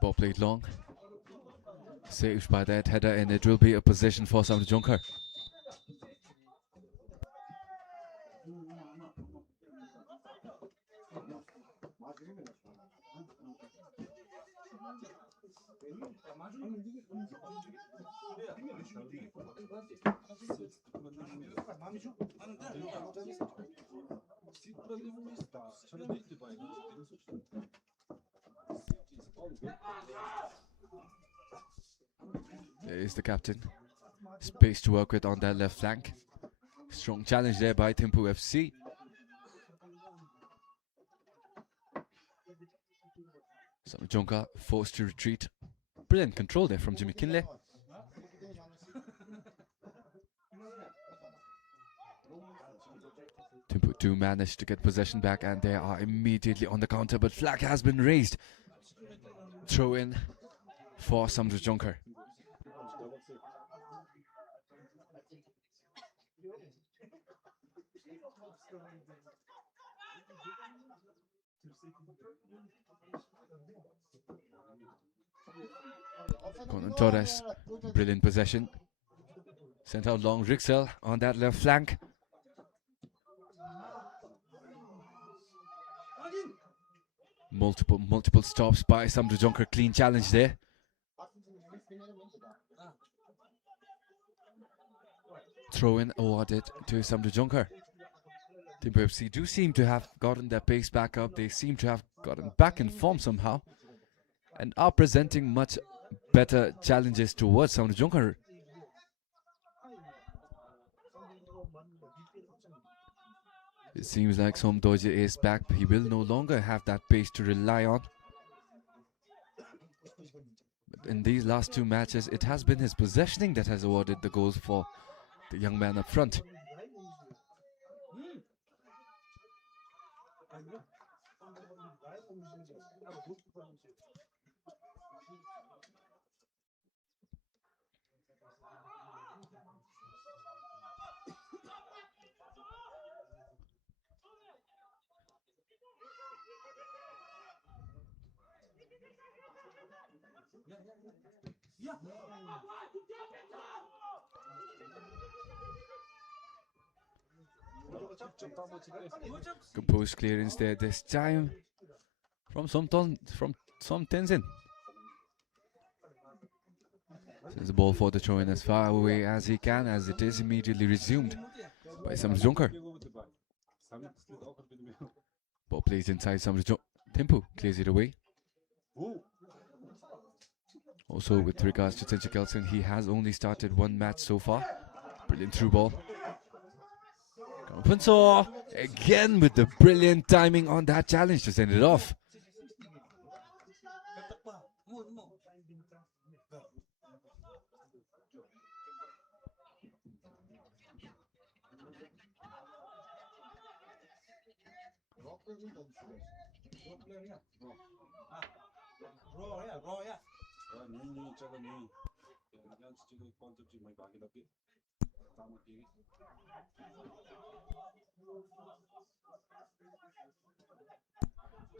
Ball played long. Saved by that header, and it will be a possession for SAMDRUPJONKHAR. There is the captain. Space to work with on that left flank. Strong challenge there by THIMPHU FC. SAMDRUPJONKHAR forced to retreat. Brilliant control there from Jimmy Kinley. THIMPHU do manage to get possession back, and they are immediately on the counter, but flag has been raised. Throw in for SAMDRUPJONKHAR. Conan Torres, brilliant possession. Sent out long. Rixel on that left flank. Multiple stops by SAMDRUPJONKHAR. Clean challenge there. Throw in awarded to SAMDRUPJONKHAR. THIMPHU FC do seem to have gotten their pace back up. They seem to have gotten back in form somehow, and are presenting much better challenges towards SAMDRUPJONKHAR. It seems like Somdoji is back. He will no longer have that pace to rely on. But in these last 2 matches, it has been his possessioning that has awarded the goals for the young man up front. Composed clearance there this time from Som Tenzin. Sends the ball for the throw in as far away as he can, as it is immediately resumed by SAMDRUPJONKHAR. Ball plays inside THIMPHU clears it away. Also, with regards to THIMPHU Kelson, he has only started one match so far. Brilliant through ball. Punso again with the brilliant timing on that challenge to send it off.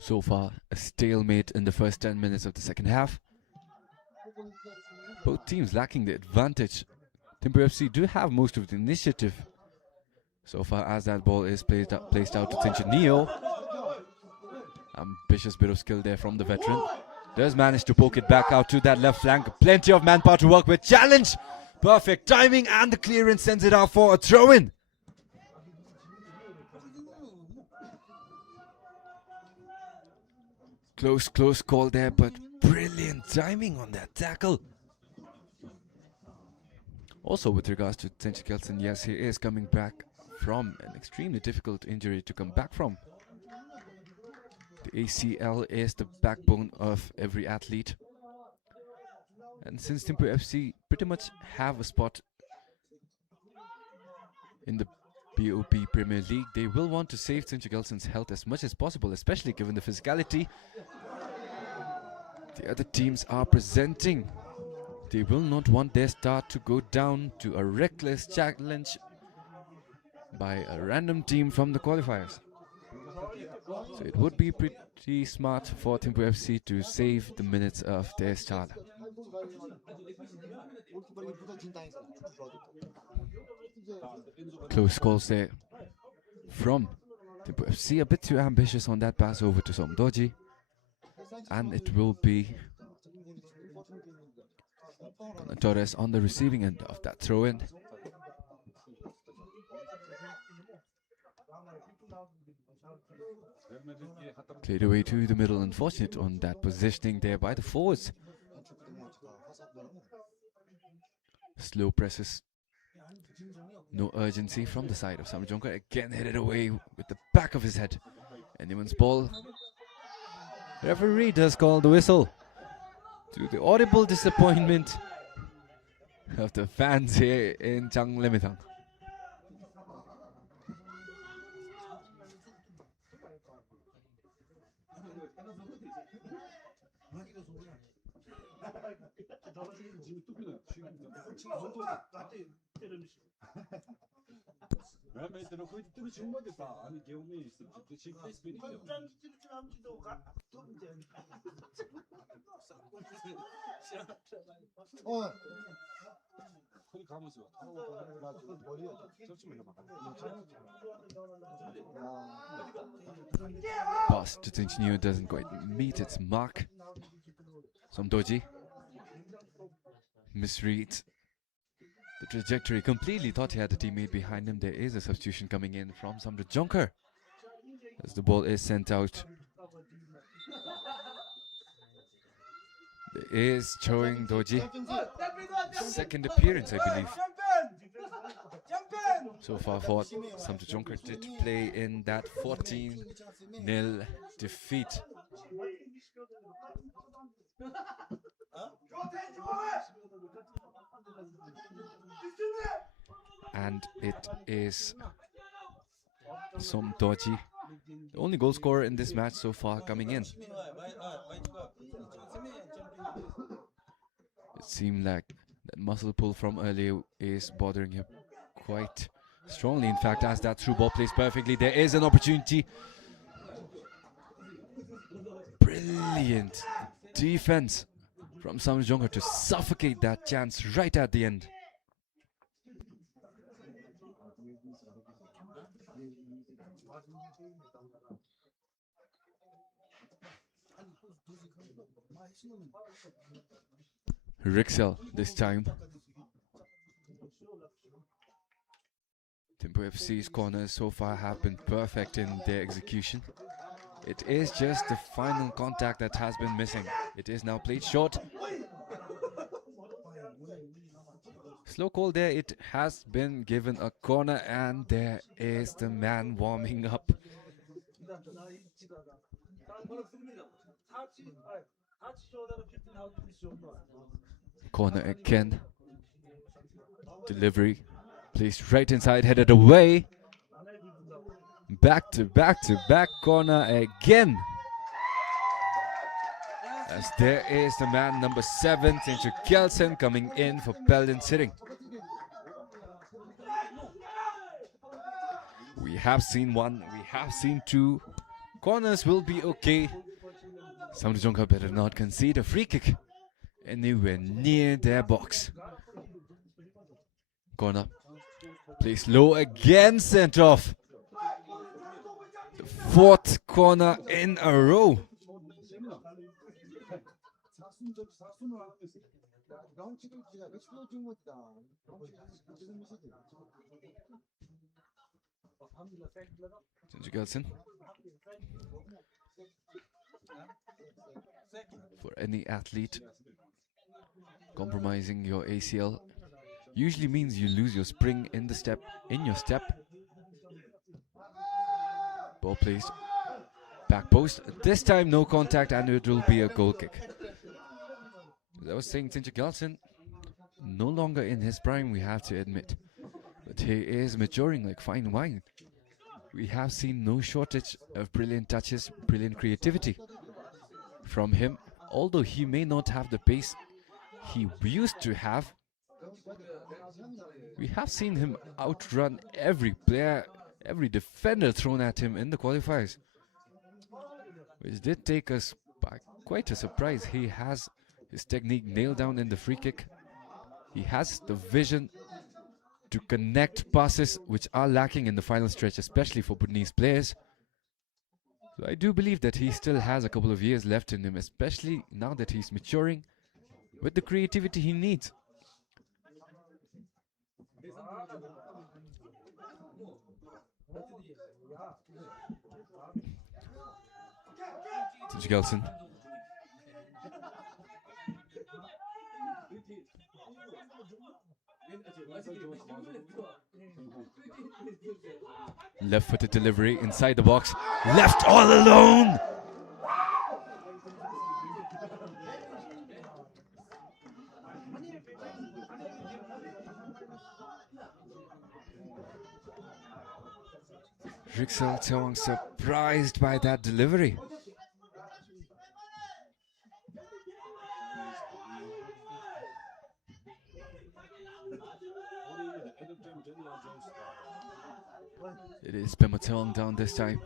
So far, a stalemate in the first 10 minutes of the second half. Both teams lacking the advantage. THIMPHU FC do have most of the initiative so far, as that ball is placed out to Tinchin Neo. Ambitious bit of skill there from the veteran. Does manage to poke it back out to that left flank. Plenty of manpower to work with. Challenge! Perfect timing, and the clearance sends it out for a throw-in. Close call there, but brilliant timing on that tackle. Also, with regards to THIMPHU Kelson, yes, he is coming back from an extremely difficult injury to come back from. The ACL is the backbone of every athlete. And since THIMPHU FC pretty much have a spot in the BOP Premier League, they will want to save THIMPHU Kelson's health as much as possible, especially given the physicality the other teams are presenting. They will not want their start to go down to a reckless challenge by a random team from the qualifiers. So it would be pretty smart for THIMPHU FC to save the minutes of their start. Close calls there from THIMPHU FC, a bit too ambitious on that pass over to Somdoji, and it will be Torres on the receiving end of that throw-in. Cleared away to the middle. Unfortunate on that positioning there by the forwards. Slow presses. No urgency from the side of SAMDRUPJONKHAR. Again headed away with the back of his head. Anyone's ball. Referee does call the whistle, to the audible disappointment of the fans here in Changlemitang. Pass to Tinchinio doesn't quite meet its mark. Somdoji misreads the trajectory completely. Thought he had a teammate behind him. There is a substitution coming in from SAMDRUPJONKHAR as the ball is sent out. There is Choing Doji, second appearance, I believe, so far for SAMDRUPJONKHAR. Did play in that 14-0 defeat. And it is Somdoji, the only goal scorer in this match so far, coming in. It seemed like that muscle pull from earlier is bothering him quite strongly. In fact, as that through ball plays perfectly, there is an opportunity. Brilliant defense from SAMDRUPJONKHAR to suffocate that chance right at the end. Rixel this time. THIMPHU FC's corners so far have been perfect in their execution. It is just the final contact that has been missing. It is now played short. Slow call there. It has been given a corner, and there is the man warming up. Corner again. Delivery placed right inside, headed away. Back to back corner again. As there is the man number 7, THIMPHU Kelsen, coming in for Belden Sitting. We have seen one, we have seen two. Corners will be okay. SAMDRUPJONKHAR better not concede a free kick anywhere near their box. Corner placed low again, sent off. The 4th corner in a row. THIMPHU Kelsen. For any athlete, compromising your ACL usually means you lose your spring in your step. Ball placed back post. This time no contact, and it will be a goal kick. As I was saying, THIMPHU Kelsen no longer in his prime, we have to admit, but he is maturing like fine wine. We have seen no shortage of brilliant touches, brilliant creativity from him. Although he may not have the pace he used to have, we have seen him outrun every player, every defender thrown at him in the qualifiers, which did take us by quite a surprise. He has his technique nailed down in the free kick. He has the vision to connect passes which are lacking in the final stretch, especially for Bhutanese players. So I do believe that he still has a couple of years left in him, especially now that he's maturing with the creativity he needs. THIMPHU Kelsen. Left-footed delivery inside the box. Left all alone! Rixel Tewang surprised by that delivery. It is Pema Tewang down this time.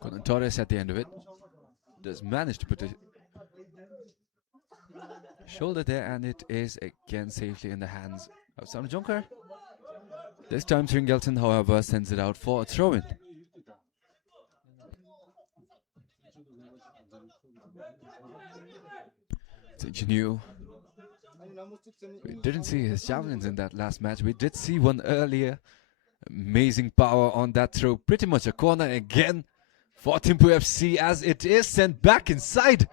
Conan Torres at the end of it does manage to put a shoulder there, and it is again safely in the hands of SAMDRUPJONKHAR. This time THIMPHU Kelsen, however, sends it out for a throw-in. Continue. We didn't see his javelins in that last match. We did see one earlier. Amazing power on that throw. Pretty much a corner again for THIMPHU FC, as it is sent back inside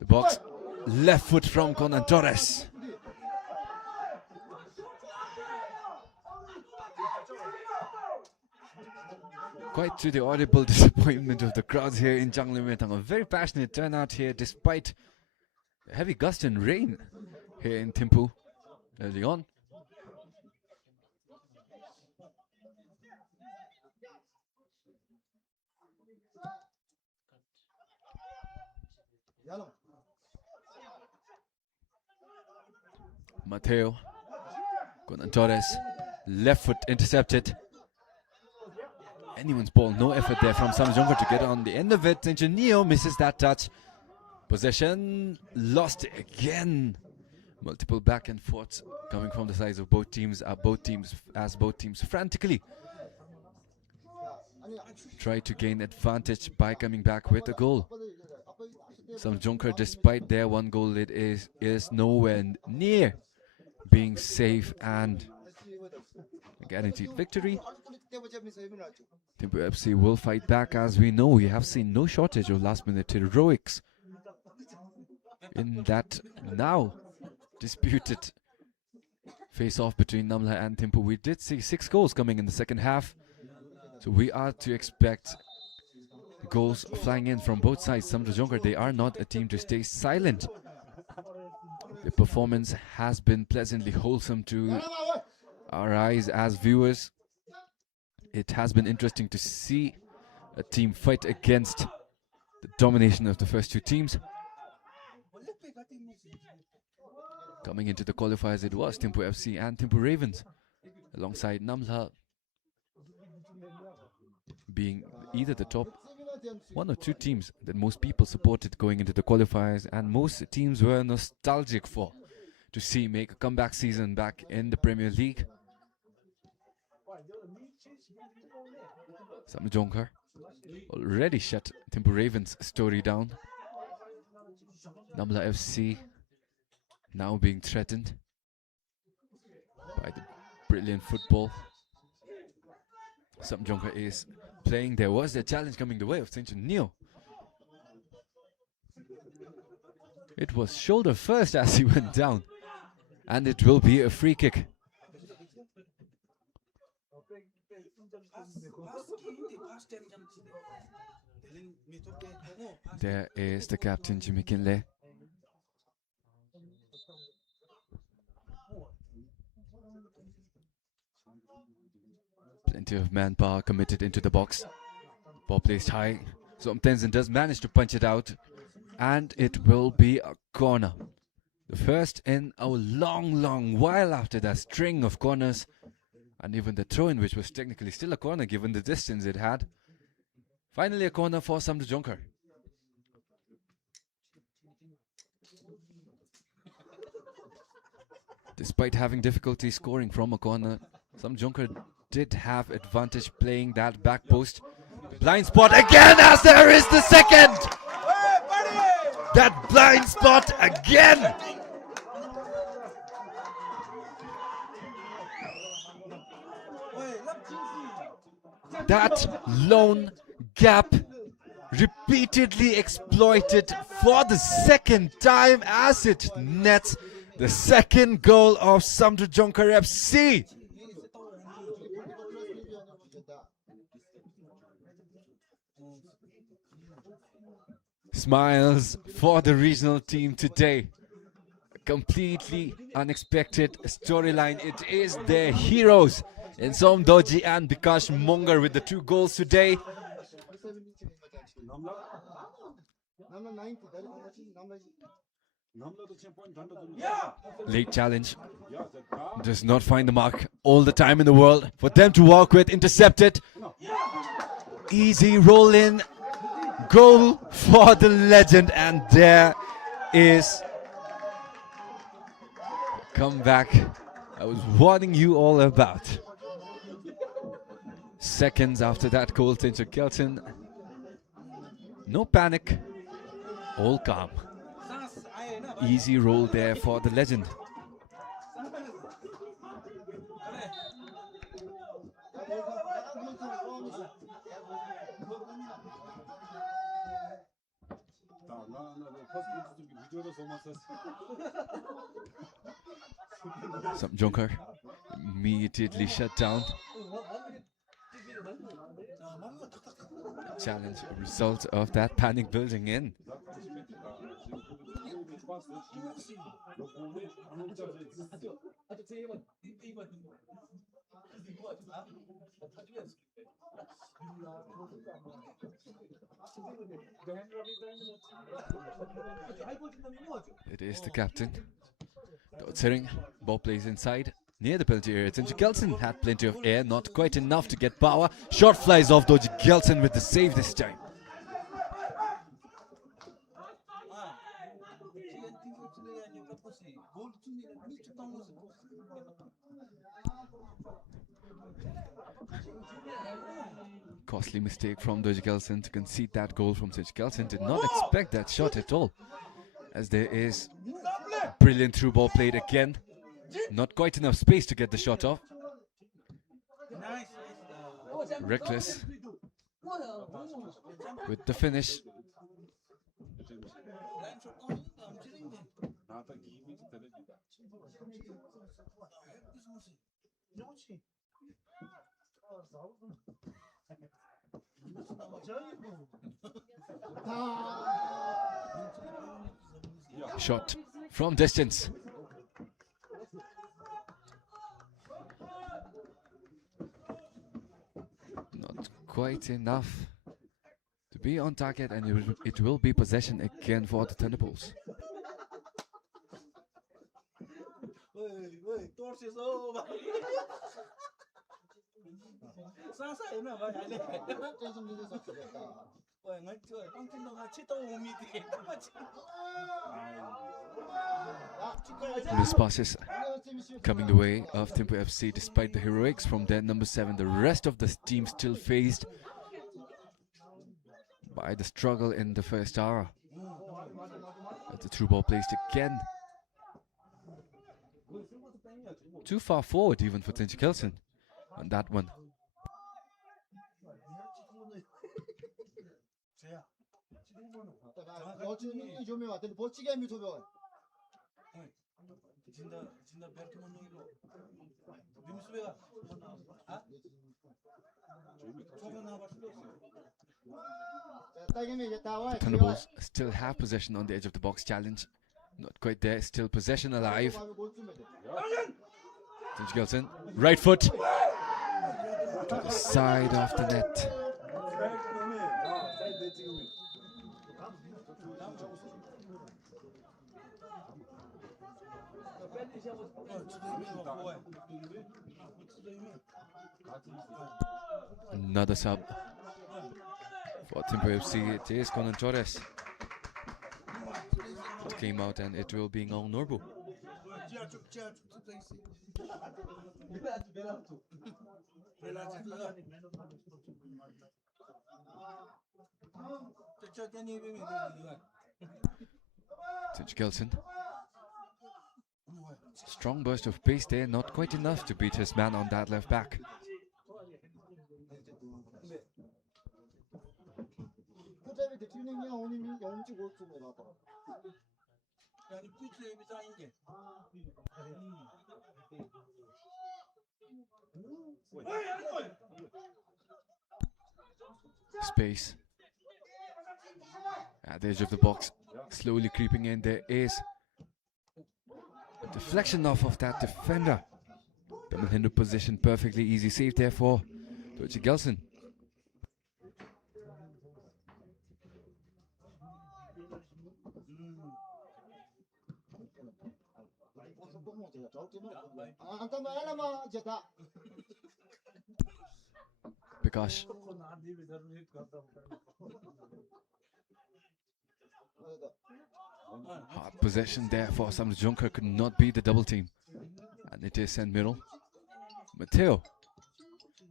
the box. Left foot from Conan Torres. Quite to the audible disappointment of the crowds here in Janglemetang. A very passionate turnout here despite heavy gust and rain here in THIMPHU early on. Mateo. Conan Torres. Left foot intercepted. Anyone's ball. No effort there from SAMDRUPJONKHAR to get on the end of it. Neo misses that touch. Possession lost again. Multiple back and forths coming from the sides of both teams. Both teams frantically try to gain advantage by coming back with a goal. SAMDRUPJONKHAR, despite their one goal lead, is nowhere near being safe and a guaranteed victory. THIMPHU FC will fight back. As we know, we have seen no shortage of last-minute heroics in that now disputed face-off between Namla and THIMPHU. We did see 6 goals coming in the second half, so we are to expect goals flying in from both sides. SAMDRUPJONKHAR, they are not a team to stay silent. The performance has been pleasantly wholesome to our eyes as viewers. It has been interesting to see a team fight against the domination of the first two teams. Coming into the qualifiers, it was THIMPHU FC and THIMPHU Ravens, alongside Namla being either the top 1 or 2 teams that most people supported going into the qualifiers, and most teams were nostalgic for to see make a comeback season back in the Premier League. SAMDRUPJONKHAR already shut THIMPHU Ravens' story down. Namla FC now being threatened by the brilliant football SAMDRUPJONKHAR is playing. There was a challenge coming the way of St. Neo. It was shoulder first as he went down, and it will be a free kick. There is the captain, Jimmy Kinley. Plenty of manpower committed into the box. Ball placed high. So Tenzin does manage to punch it out, and it will be a corner. The first in a long while after that string of corners, and even the throw-in, which was technically still a corner given the distance it had. Finally a corner for SAMDRUPJONKHAR. Despite having difficulty scoring from a corner, SAMDRUPJONKHAR did have advantage playing that back post. Blind spot again, as there is the second! That blind spot again! That lone gap repeatedly exploited for the second time as it nets the second goal of SAMDRUPJONKHAR FC. Smiles for the regional team today. A completely unexpected storyline. It is their heroes in Somdoji and Bikash Mongar with the 2 goals today. Late challenge. Does not find the mark. All the time in the world for them to walk with. Intercepted. Easy roll in. Goal for the legend, and there is comeback I was warning you all about. Seconds after that goal, Tincher Kelton. No panic, all calm. Easy roll there for the legend. SAMDRUPJONKHAR immediately shut down. Challenge, a result of that panic building in. It is the captain, Sering, ball plays inside, near the penalty area. Tinju Gelson had plenty of air, not quite enough to get power. Shot flies off, Doji Gelson with the save this time. Costly mistake from Doji Gelson to concede that goal from Tinju Gelson. Did not expect that shot at all, as there is brilliant through ball played again. Not quite enough space to get the shot off. Reckless with the finish. Shot from distance. Not quite enough to be on target, and it will be possession again for the Thunderbolts. This passes coming the way of THIMPHU FC despite the heroics from their number 7. The rest of the team still faced by the struggle in the first hour. But the through ball placed again. Too far forward even for Tinju Gelson on that one. The Thunderbolts still have possession on the edge of the box. Challenge not quite there, still possession alive. Tinju Gelson, right foot to the side of the net. Another sub for THIMPHU FC. It is Conan Torres. It came out and it will be Ngong Norbu. Tinju Gelson. Strong burst of pace there, not quite enough to beat his man on that left back. Space at the edge of the box, slowly creeping in. There is a deflection off of that defender. Tamil Hindu position perfectly, easy save there for Doji Gelson. Prakash. Hard possession there for SAMDRUPJONKHAR, could not beat the double team. And it is sent middle. Matteo.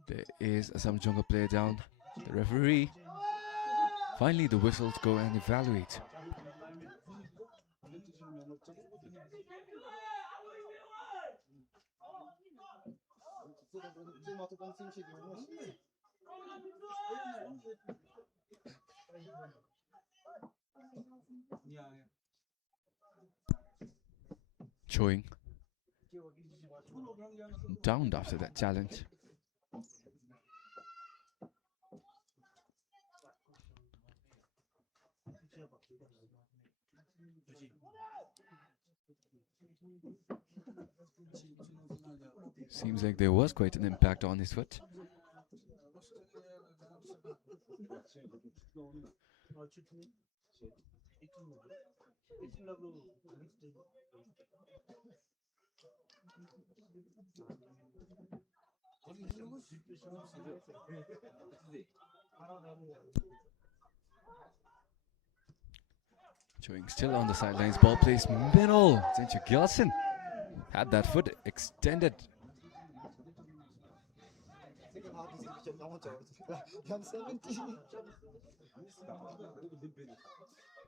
There is a SAMDRUPJONKHAR player down. The referee. Finally the whistles go and evaluate. Showing downed after that challenge. Seems like there was quite an impact on his foot. Chewing still on the sidelines. Ball plays middle. St. Gilson had that foot extended.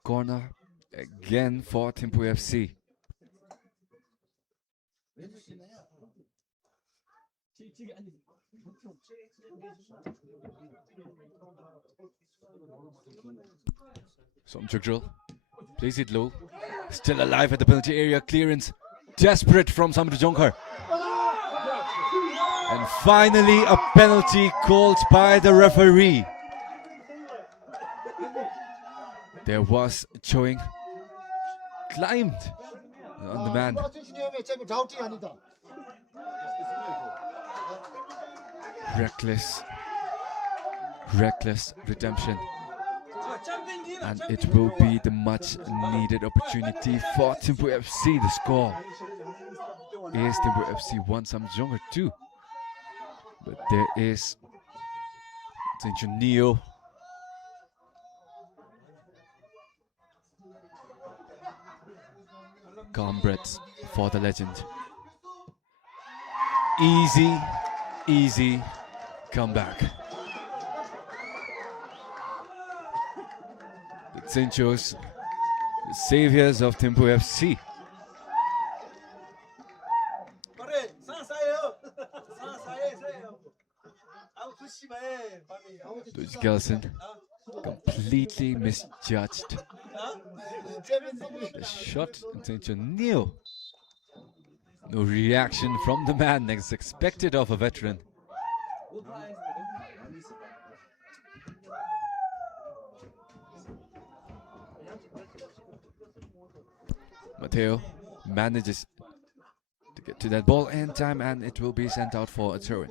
Corner again for THIMPHU FC. SAMDRUPJONKHAR plays it low. Still alive at the penalty area. Clearance. Desperate from SAMDRUPJONKHAR. And finally a penalty called by the referee. There was Chewing. Climbed on the man. Reckless redemption. And it will be the much needed opportunity for THIMPHU FC. The score is THIMPHU FC 1, SAMDRUPJONKHAR 2. But there is Neo. Calm breaths for the legend. Easy comeback. The Tsinchos, the saviors of THIMPHU FC. Gilson completely misjudged the shot. Neo. No reaction from the man as expected of a veteran. Mateo manages to get to that ball in time, and it will be sent out for a throw-in.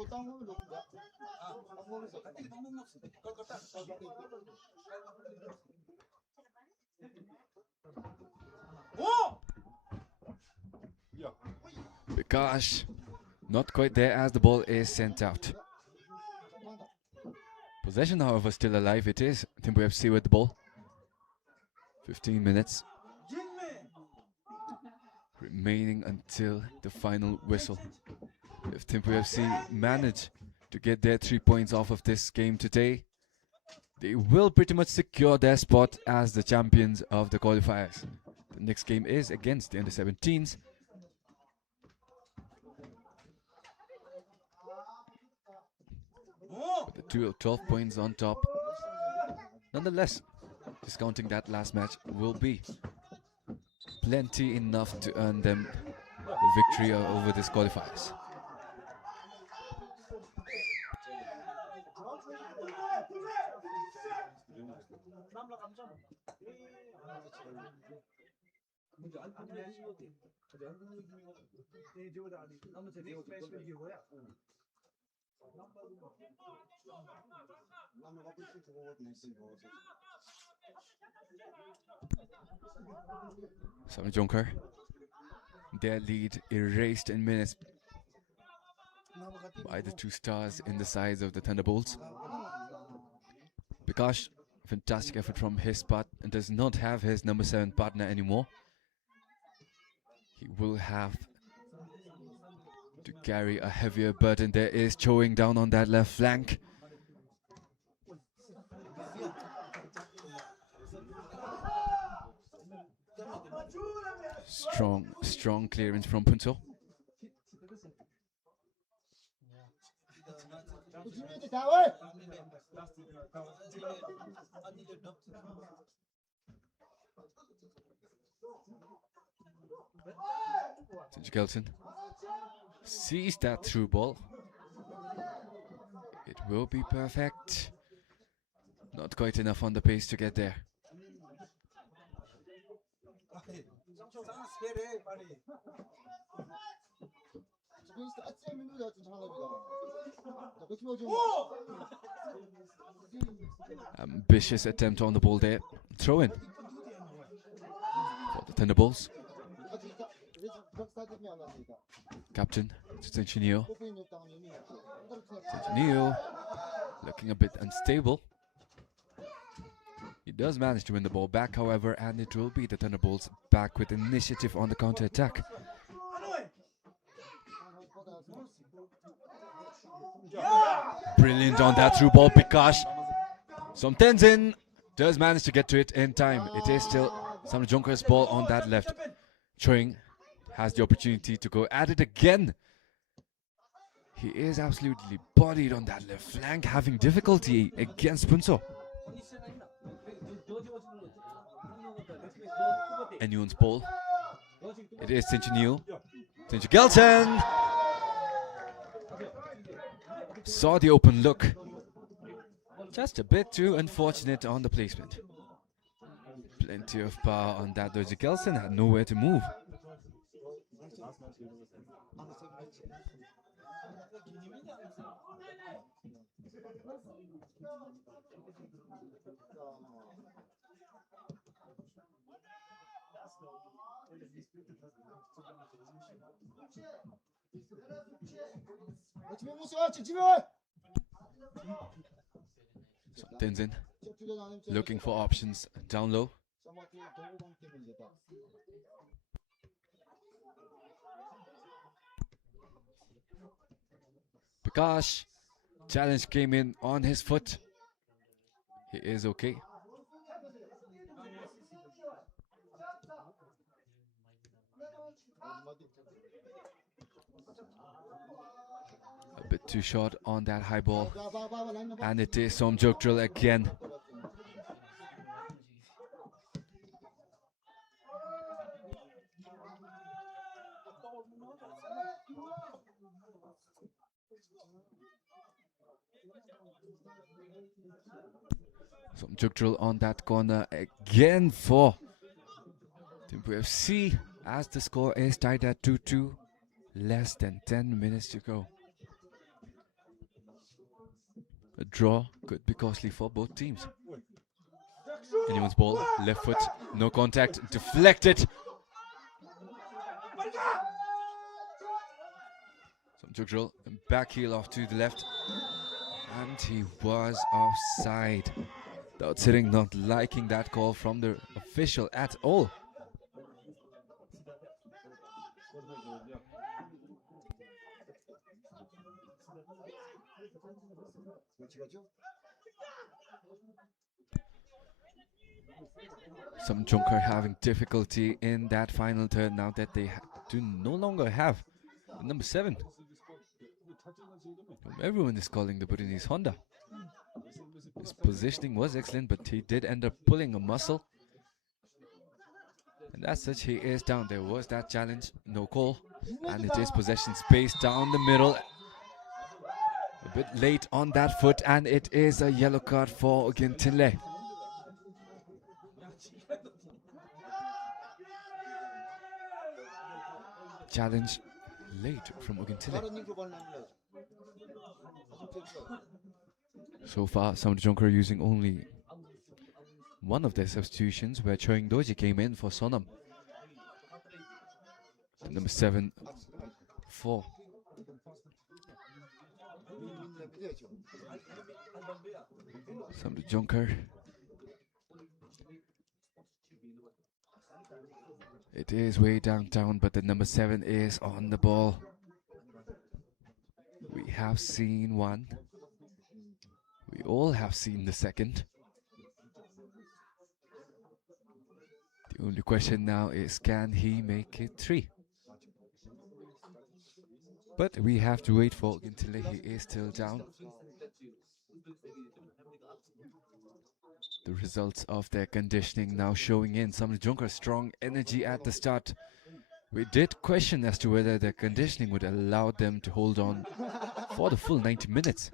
Gosh, not quite there as the ball is sent out. Possession, however, still alive. It is THIMPHU FC with the ball. 15 minutes remaining until the final whistle. If THIMPHU FC manage to get their 3 points off of this game today, they will pretty much secure their spot as the champions of the qualifiers. The next game is against the under-17s. The 12 points on top. Nonetheless, discounting that last match will be plenty enough to earn them the victory over this qualifiers. SAMDRUPJONKHAR, their lead erased in minutes by the two stars in the sides of the Thunderbolts. Bikash, fantastic effort from his part, and does not have his number 7 partner anymore. He will have to carry a heavier burden. There is Chewing down on that left flank. Strong clearance from Punto. Gilson sees that through ball. It will be perfect. Not quite enough on the pace to get there. Ambitious attempt on the ball there. Throw in for the Thunderbolts. Captain THIMPHU. THIMPHU looking a bit unstable. He does manage to win the ball back, however, and it will be the Thunderbolts back with initiative on the counter-attack. Brilliant on that through ball, Bikash. Tenzin does manage to get to it in time. It is still SAMDRUPJONKHAR's ball on that left. Choing has the opportunity to go at it again. He is absolutely bodied on that left flank, having difficulty against Punso. Enyuan's ball. It is THIMPHU. THIMPHU Gelson saw the open look. Just a bit too unfortunate on the placement. Plenty of power on that. Doji Gelson had nowhere to move. Tenzin looking for options down low. Bikash, challenge came in on his foot. He is okay. A bit too short on that high ball. And it is SAMDRUPJONKHAR again. SAMDRUPJONKHAR on that corner again for THIMPHU FC as the score is tied at 2-2. Less than 10 minutes to go. A draw could be costly for both teams. Anyone's ball, left foot, no contact, deflected. SAMDRUPJONKHAR back heel off to the left. And he was offside. Dao Tsering not liking that call from the official at all. SAMDRUPJONKHAR having difficulty in that final third now that they do no longer have number 7. Everyone is calling the Bhutanese Honda. His positioning was excellent, but he did end up pulling a muscle. And as such, he is down. There was that challenge, no call. And it is possession space down the middle. A bit late on that foot, and it is a yellow card for Gintinle. Challenge late from Gintinle. So far, SAMDRUPJONKHAR using only one of their substitutions, where Choing Doji came in for Sonam. The number 7 4. SAMDRUPJONKHAR. It is way downtown, but the number 7 is on the ball. We have seen one. We all have seen the second. The only question now is, can he make it 3? But we have to wait for Gintinle. He is still down. The results of their conditioning now showing in. SAMDRUPJONKHAR strong energy at the start. We did question as to whether their conditioning would allow them to hold on for the full 90 minutes.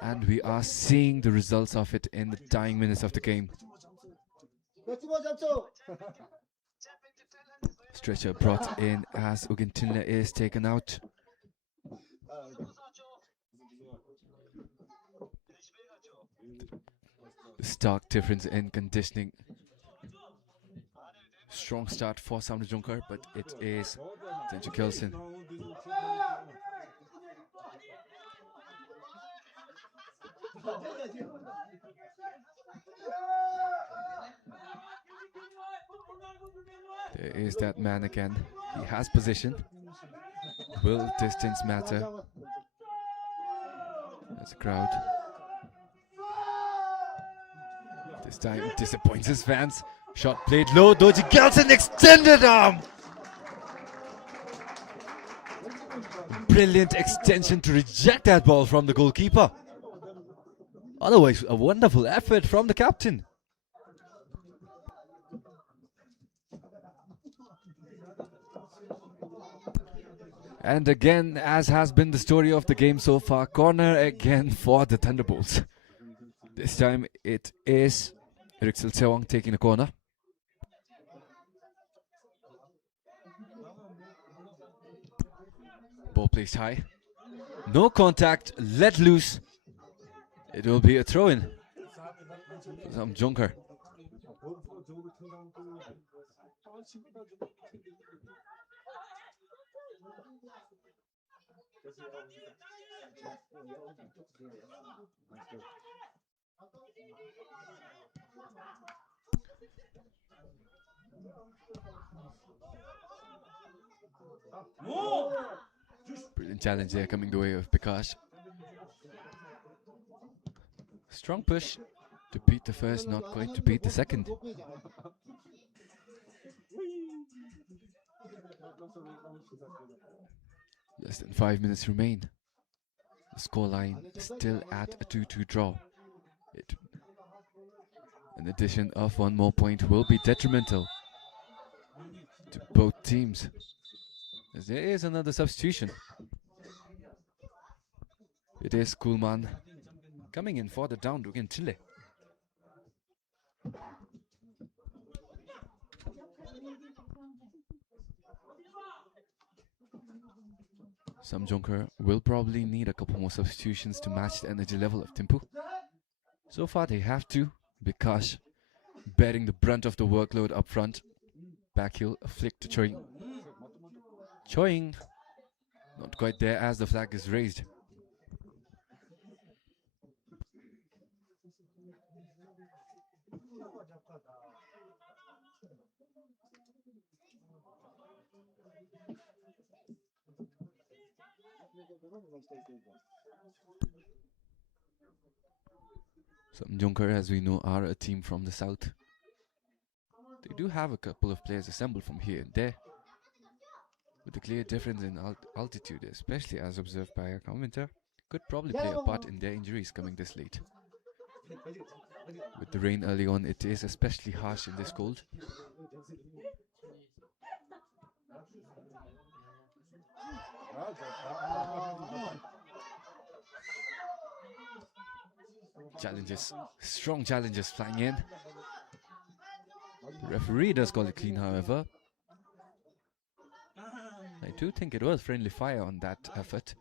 And we are seeing the results of it in the dying minutes of the game. Stretcher brought in as Gintinle is taken out. The stark difference in conditioning. Strong start for SAMDRUPJONKHAR, but it is Central Kelson. There is that man again. He has position. Will distance matter? There's a crowd. This time disappoints his fans. Shot played low. Doji Gelson extended arm. Brilliant extension to reject that ball from the goalkeeper. Otherwise, a wonderful effort from the captain. And again, as has been the story of the game so far, corner again for the Thunderbolts. This time it is Rixel Sewang taking the corner. Ball placed high. No contact, let loose. It will be a throw-in for SAMDRUPJONKHAR. Brilliant challenge there coming the way of Bikash. Strong push to beat the first, not going to beat the second. Less than 5 minutes remain. The scoreline still at a 2-2 draw. An addition of one more point will be detrimental to both teams, as there is another substitution. It is Kuhlman coming in for the down against Chile. SAMDRUPJONKHAR will probably need a couple more substitutions to match the energy level of THIMPHU. So far they have to, because bearing the brunt of the workload up front. Back heel, a flick to Choing. Choing, not quite there as the flag is raised. SAMDRUPJONKHAR, as we know, are a team from the south. They do have a couple of players assembled from here and there, with a clear difference in altitude, especially as observed by a commentator, could probably play a part in their injuries coming this late. With the rain early on, it is especially harsh in this cold. Challenges, strong challenges flying in. The referee does call it clean, however. I do think it was friendly fire on that effort.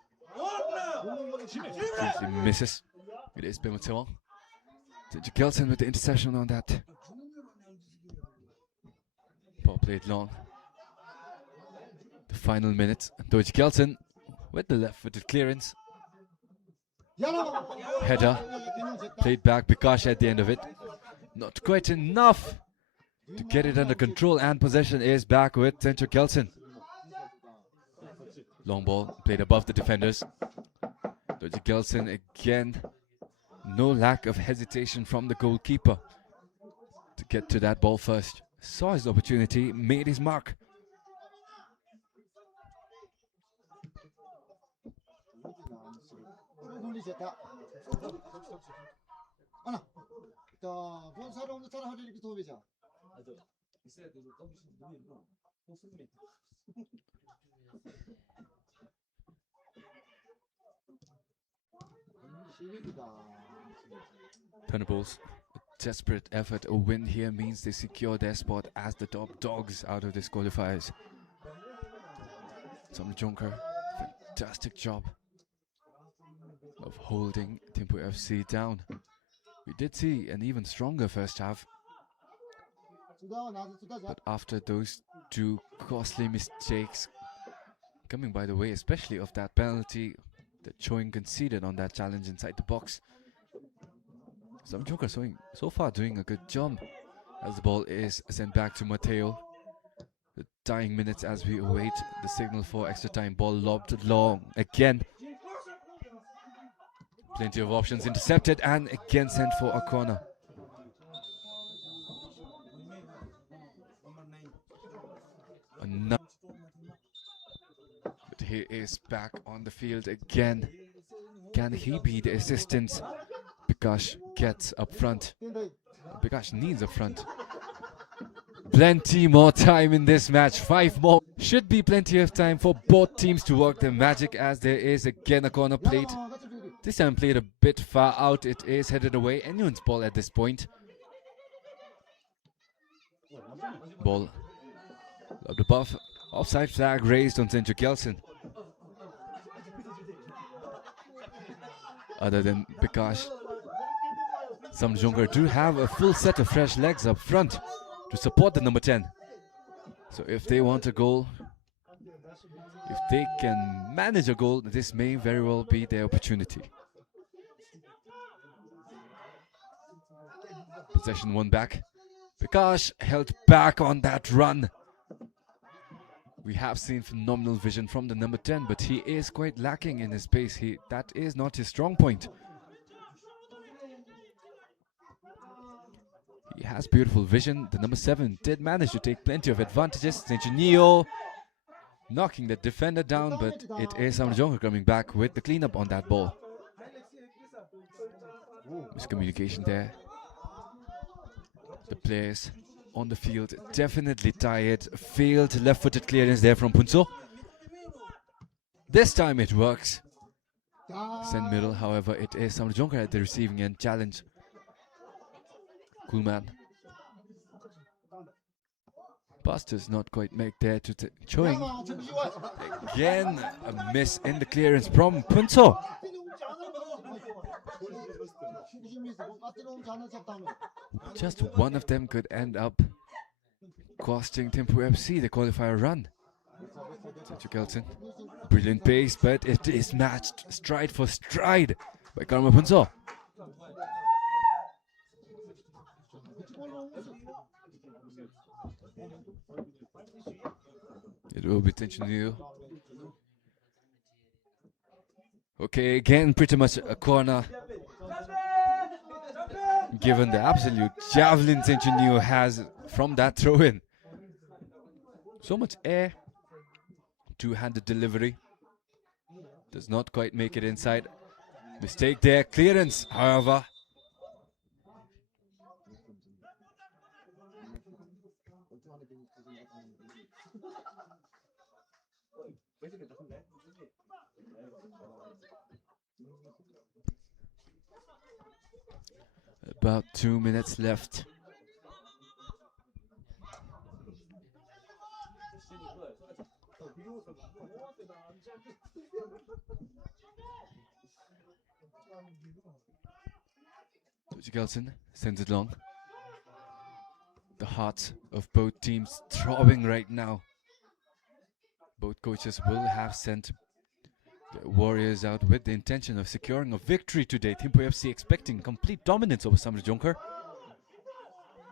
Completely misses. It is Bimotong. Doji Gelson with the interception on that. Ball played long. The final minute. Doji Gelson with the left-footed clearance. Header. Played back. Bikash at the end of it. Not quite enough to get it under control, and possession is back with Central Kelson. Long ball played above the defenders. Doji Gelson again. No lack of hesitation from the goalkeeper to get to that ball first. Saw his opportunity, made his mark. Thunderbolts, a desperate effort. A win here means they secure their spot as the top dogs out of this qualifiers. SAMDRUPJONKHAR, fantastic job of holding THIMPHU FC down. We did see an even stronger first half, but after those two costly mistakes coming by the way, especially of that penalty that Choing conceded on that challenge inside the box. SAMDRUPJONKHAR so far doing a good job as the ball is sent back to Matteo. The dying minutes as we await the signal for extra time. Ball lobbed long again. Plenty of options intercepted and again sent for a corner. But he is back on the field again. Can he be the assistance? Bikash gets up front. Bikash needs up front. Plenty more time in this match. 5 more. Should be plenty of time for both teams to work their magic, as there is again a corner played. This time played a bit far out. It is headed away. Anyone's ball at this point. Ball up above. Offside flag raised on Central Kelson. Other than Bikash, SAMDRUPJONKHAR do have a full set of fresh legs up front to support the number 10. So if they want a goal, if they can manage a goal, this may very well be their opportunity. Possession won back. Bikash held back on that run. We have seen phenomenal vision from the number 10, but he is quite lacking in his pace. That is not his strong point. He has beautiful vision. The number 7 did manage to take plenty of advantages. Neo knocking the defender down, but it is SAMDRUPJONKHAR coming back with the cleanup on that ball. Miscommunication there. The players on the field definitely tired. Failed left-footed clearance there from Punso. This time it works. Send middle, however, it is SAMDRUPJONKHAR at the receiving end. Challenge. Cool man. Pass does not quite make there to Choing. Again, a miss in the clearance from Punso. Just one of them could end up costing THIMPHU FC the qualifier run. Central Kelson. Brilliant pace, but it is matched stride for stride by Karma Punso. It will be tension. Okay, again, pretty much a corner. Given the absolute javelin Tension has from that throw-in. So much air. Two-handed delivery. Does not quite make it inside. Mistake there. Clearance, however. About 2 minutes left. Kelson sends it long. The hearts of both teams throbbing right now. Both coaches will have sent the Warriors out with the intention of securing a victory today. THIMPHU FC expecting complete dominance over SAMDRUPJONKHAR.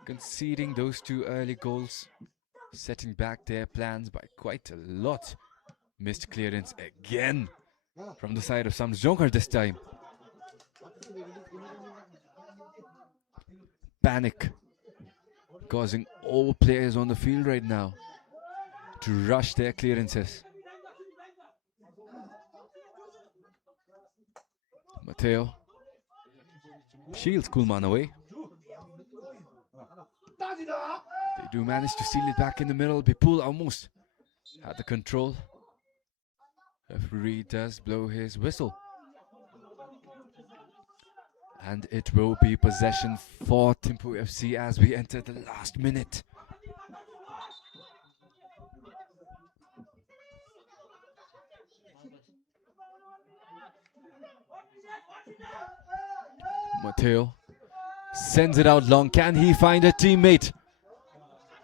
Conceding those 2 early goals, setting back their plans by quite a lot. Missed clearance again from the side of SAMDRUPJONKHAR this time. Panic causing all players on the field right now to rush their clearances. Matteo shields Kuhlman away. They do manage to seal it back in the middle. Bipul almost had the control. Referee does blow his whistle. And it will be possession for THIMPHU FC as we enter the last minute. Matteo sends it out long. Can he find a teammate?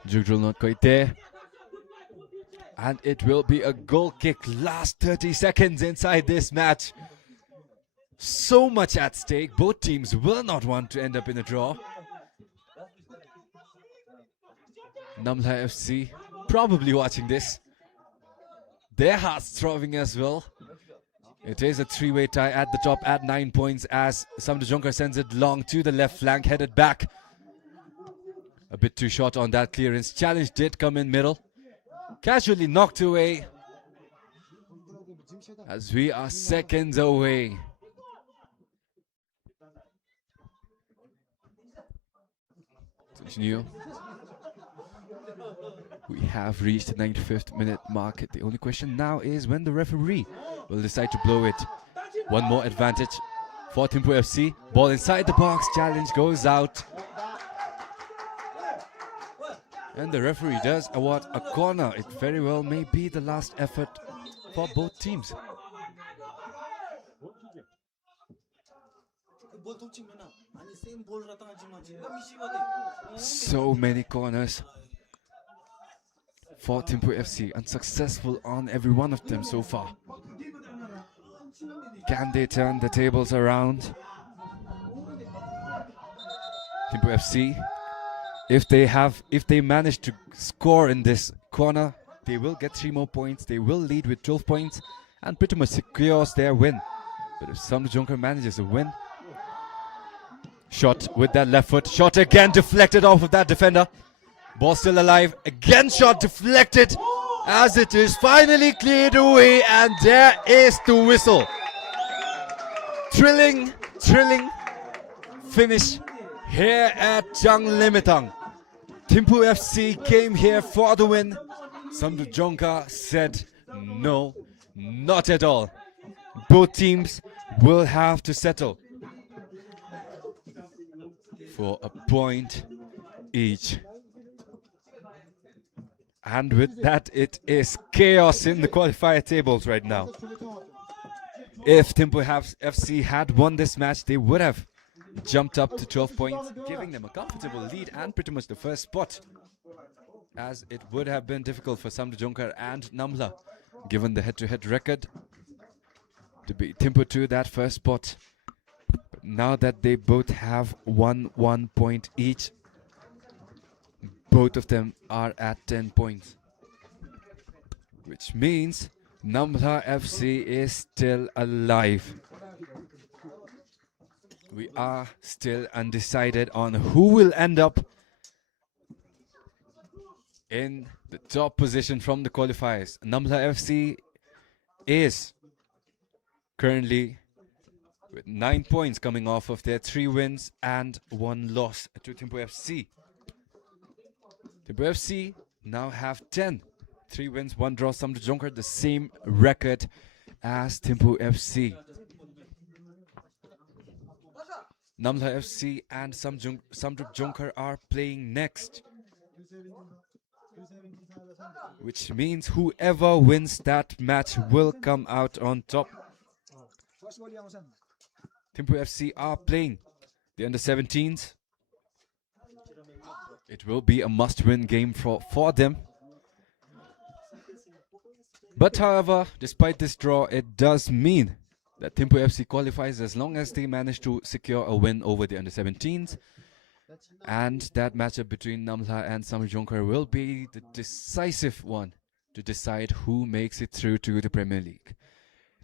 Jugdril not quite there. And it will be a goal kick. Last 30 seconds inside this match. So much at stake. Both teams will not want to end up in a draw. THIMPHU FC probably watching this. Their hearts throbbing as well. It is a three-way tie at the top at 9 points as SAMDRUPJONKHAR sends it long to the left flank, headed back. A bit too short on that clearance. Challenge did come in middle. Casually knocked away as we are seconds away. Continue. We have reached the 95th minute mark. The only question now is when the referee will decide to blow it. One more advantage for THIMPHU FC. Ball inside the box. Challenge goes out. And the referee does award a corner. It very well may be the last effort for both teams. So many corners for THIMPHU FC. Unsuccessful on every one of them so far. Can they turn the tables around? THIMPHU FC, if they manage to score in this corner, they will get 3 more points. They will lead with 12 points and pretty much secures their win. But if SAMDRUPJONKHAR manages a win, shot with that left foot, shot again deflected off of that defender. Ball still alive, again shot deflected as it is finally cleared away, and there is the whistle. Thrilling finish here at Changlimitang. THIMPHU FC came here for the win. SAMDRUPJONKHAR said no, not at all. Both teams will have to settle for a point each. And with that, it is chaos in the qualifier tables right now. If THIMPHU FC had won this match, they would have jumped up to 12 points, giving them a comfortable lead and pretty much the first spot, as it would have been difficult for SAMDRUPJONKHAR and Namla, given the head-to-head record, to beat THIMPHU to that first spot. But now that they both have 1 point each, both of them are at 10 points, which means THIMPHU FC is still alive. We are still undecided on who will end up in the top position from the qualifiers. THIMPHU FC is currently with 9 points coming off of their 3 wins and 1 loss to THIMPHU FC. THIMPHU FC now have 10. 3 wins, 1 draw. SAMDRUPJONKHAR the same record as THIMPHU FC. THIMPHU FC and SAMDRUPJONKHAR are playing next, which means whoever wins that match will come out on top. THIMPHU FC are playing the under-17s. It will be a must-win game for them. But however, despite this draw, it does mean that THIMPHU FC qualifies as long as they manage to secure a win over the under-17s. And that matchup between THIMPHU and SAMDRUPJONKHAR will be the decisive one to decide who makes it through to the Premier League.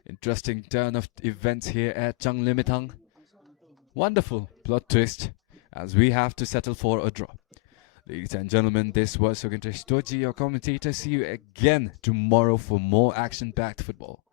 Interesting turn of events here at Changlimitang. Wonderful plot twist as we have to settle for a draw. Ladies and gentlemen, this was Sogentesh Toji, your commentator. See you again tomorrow for more action-packed football.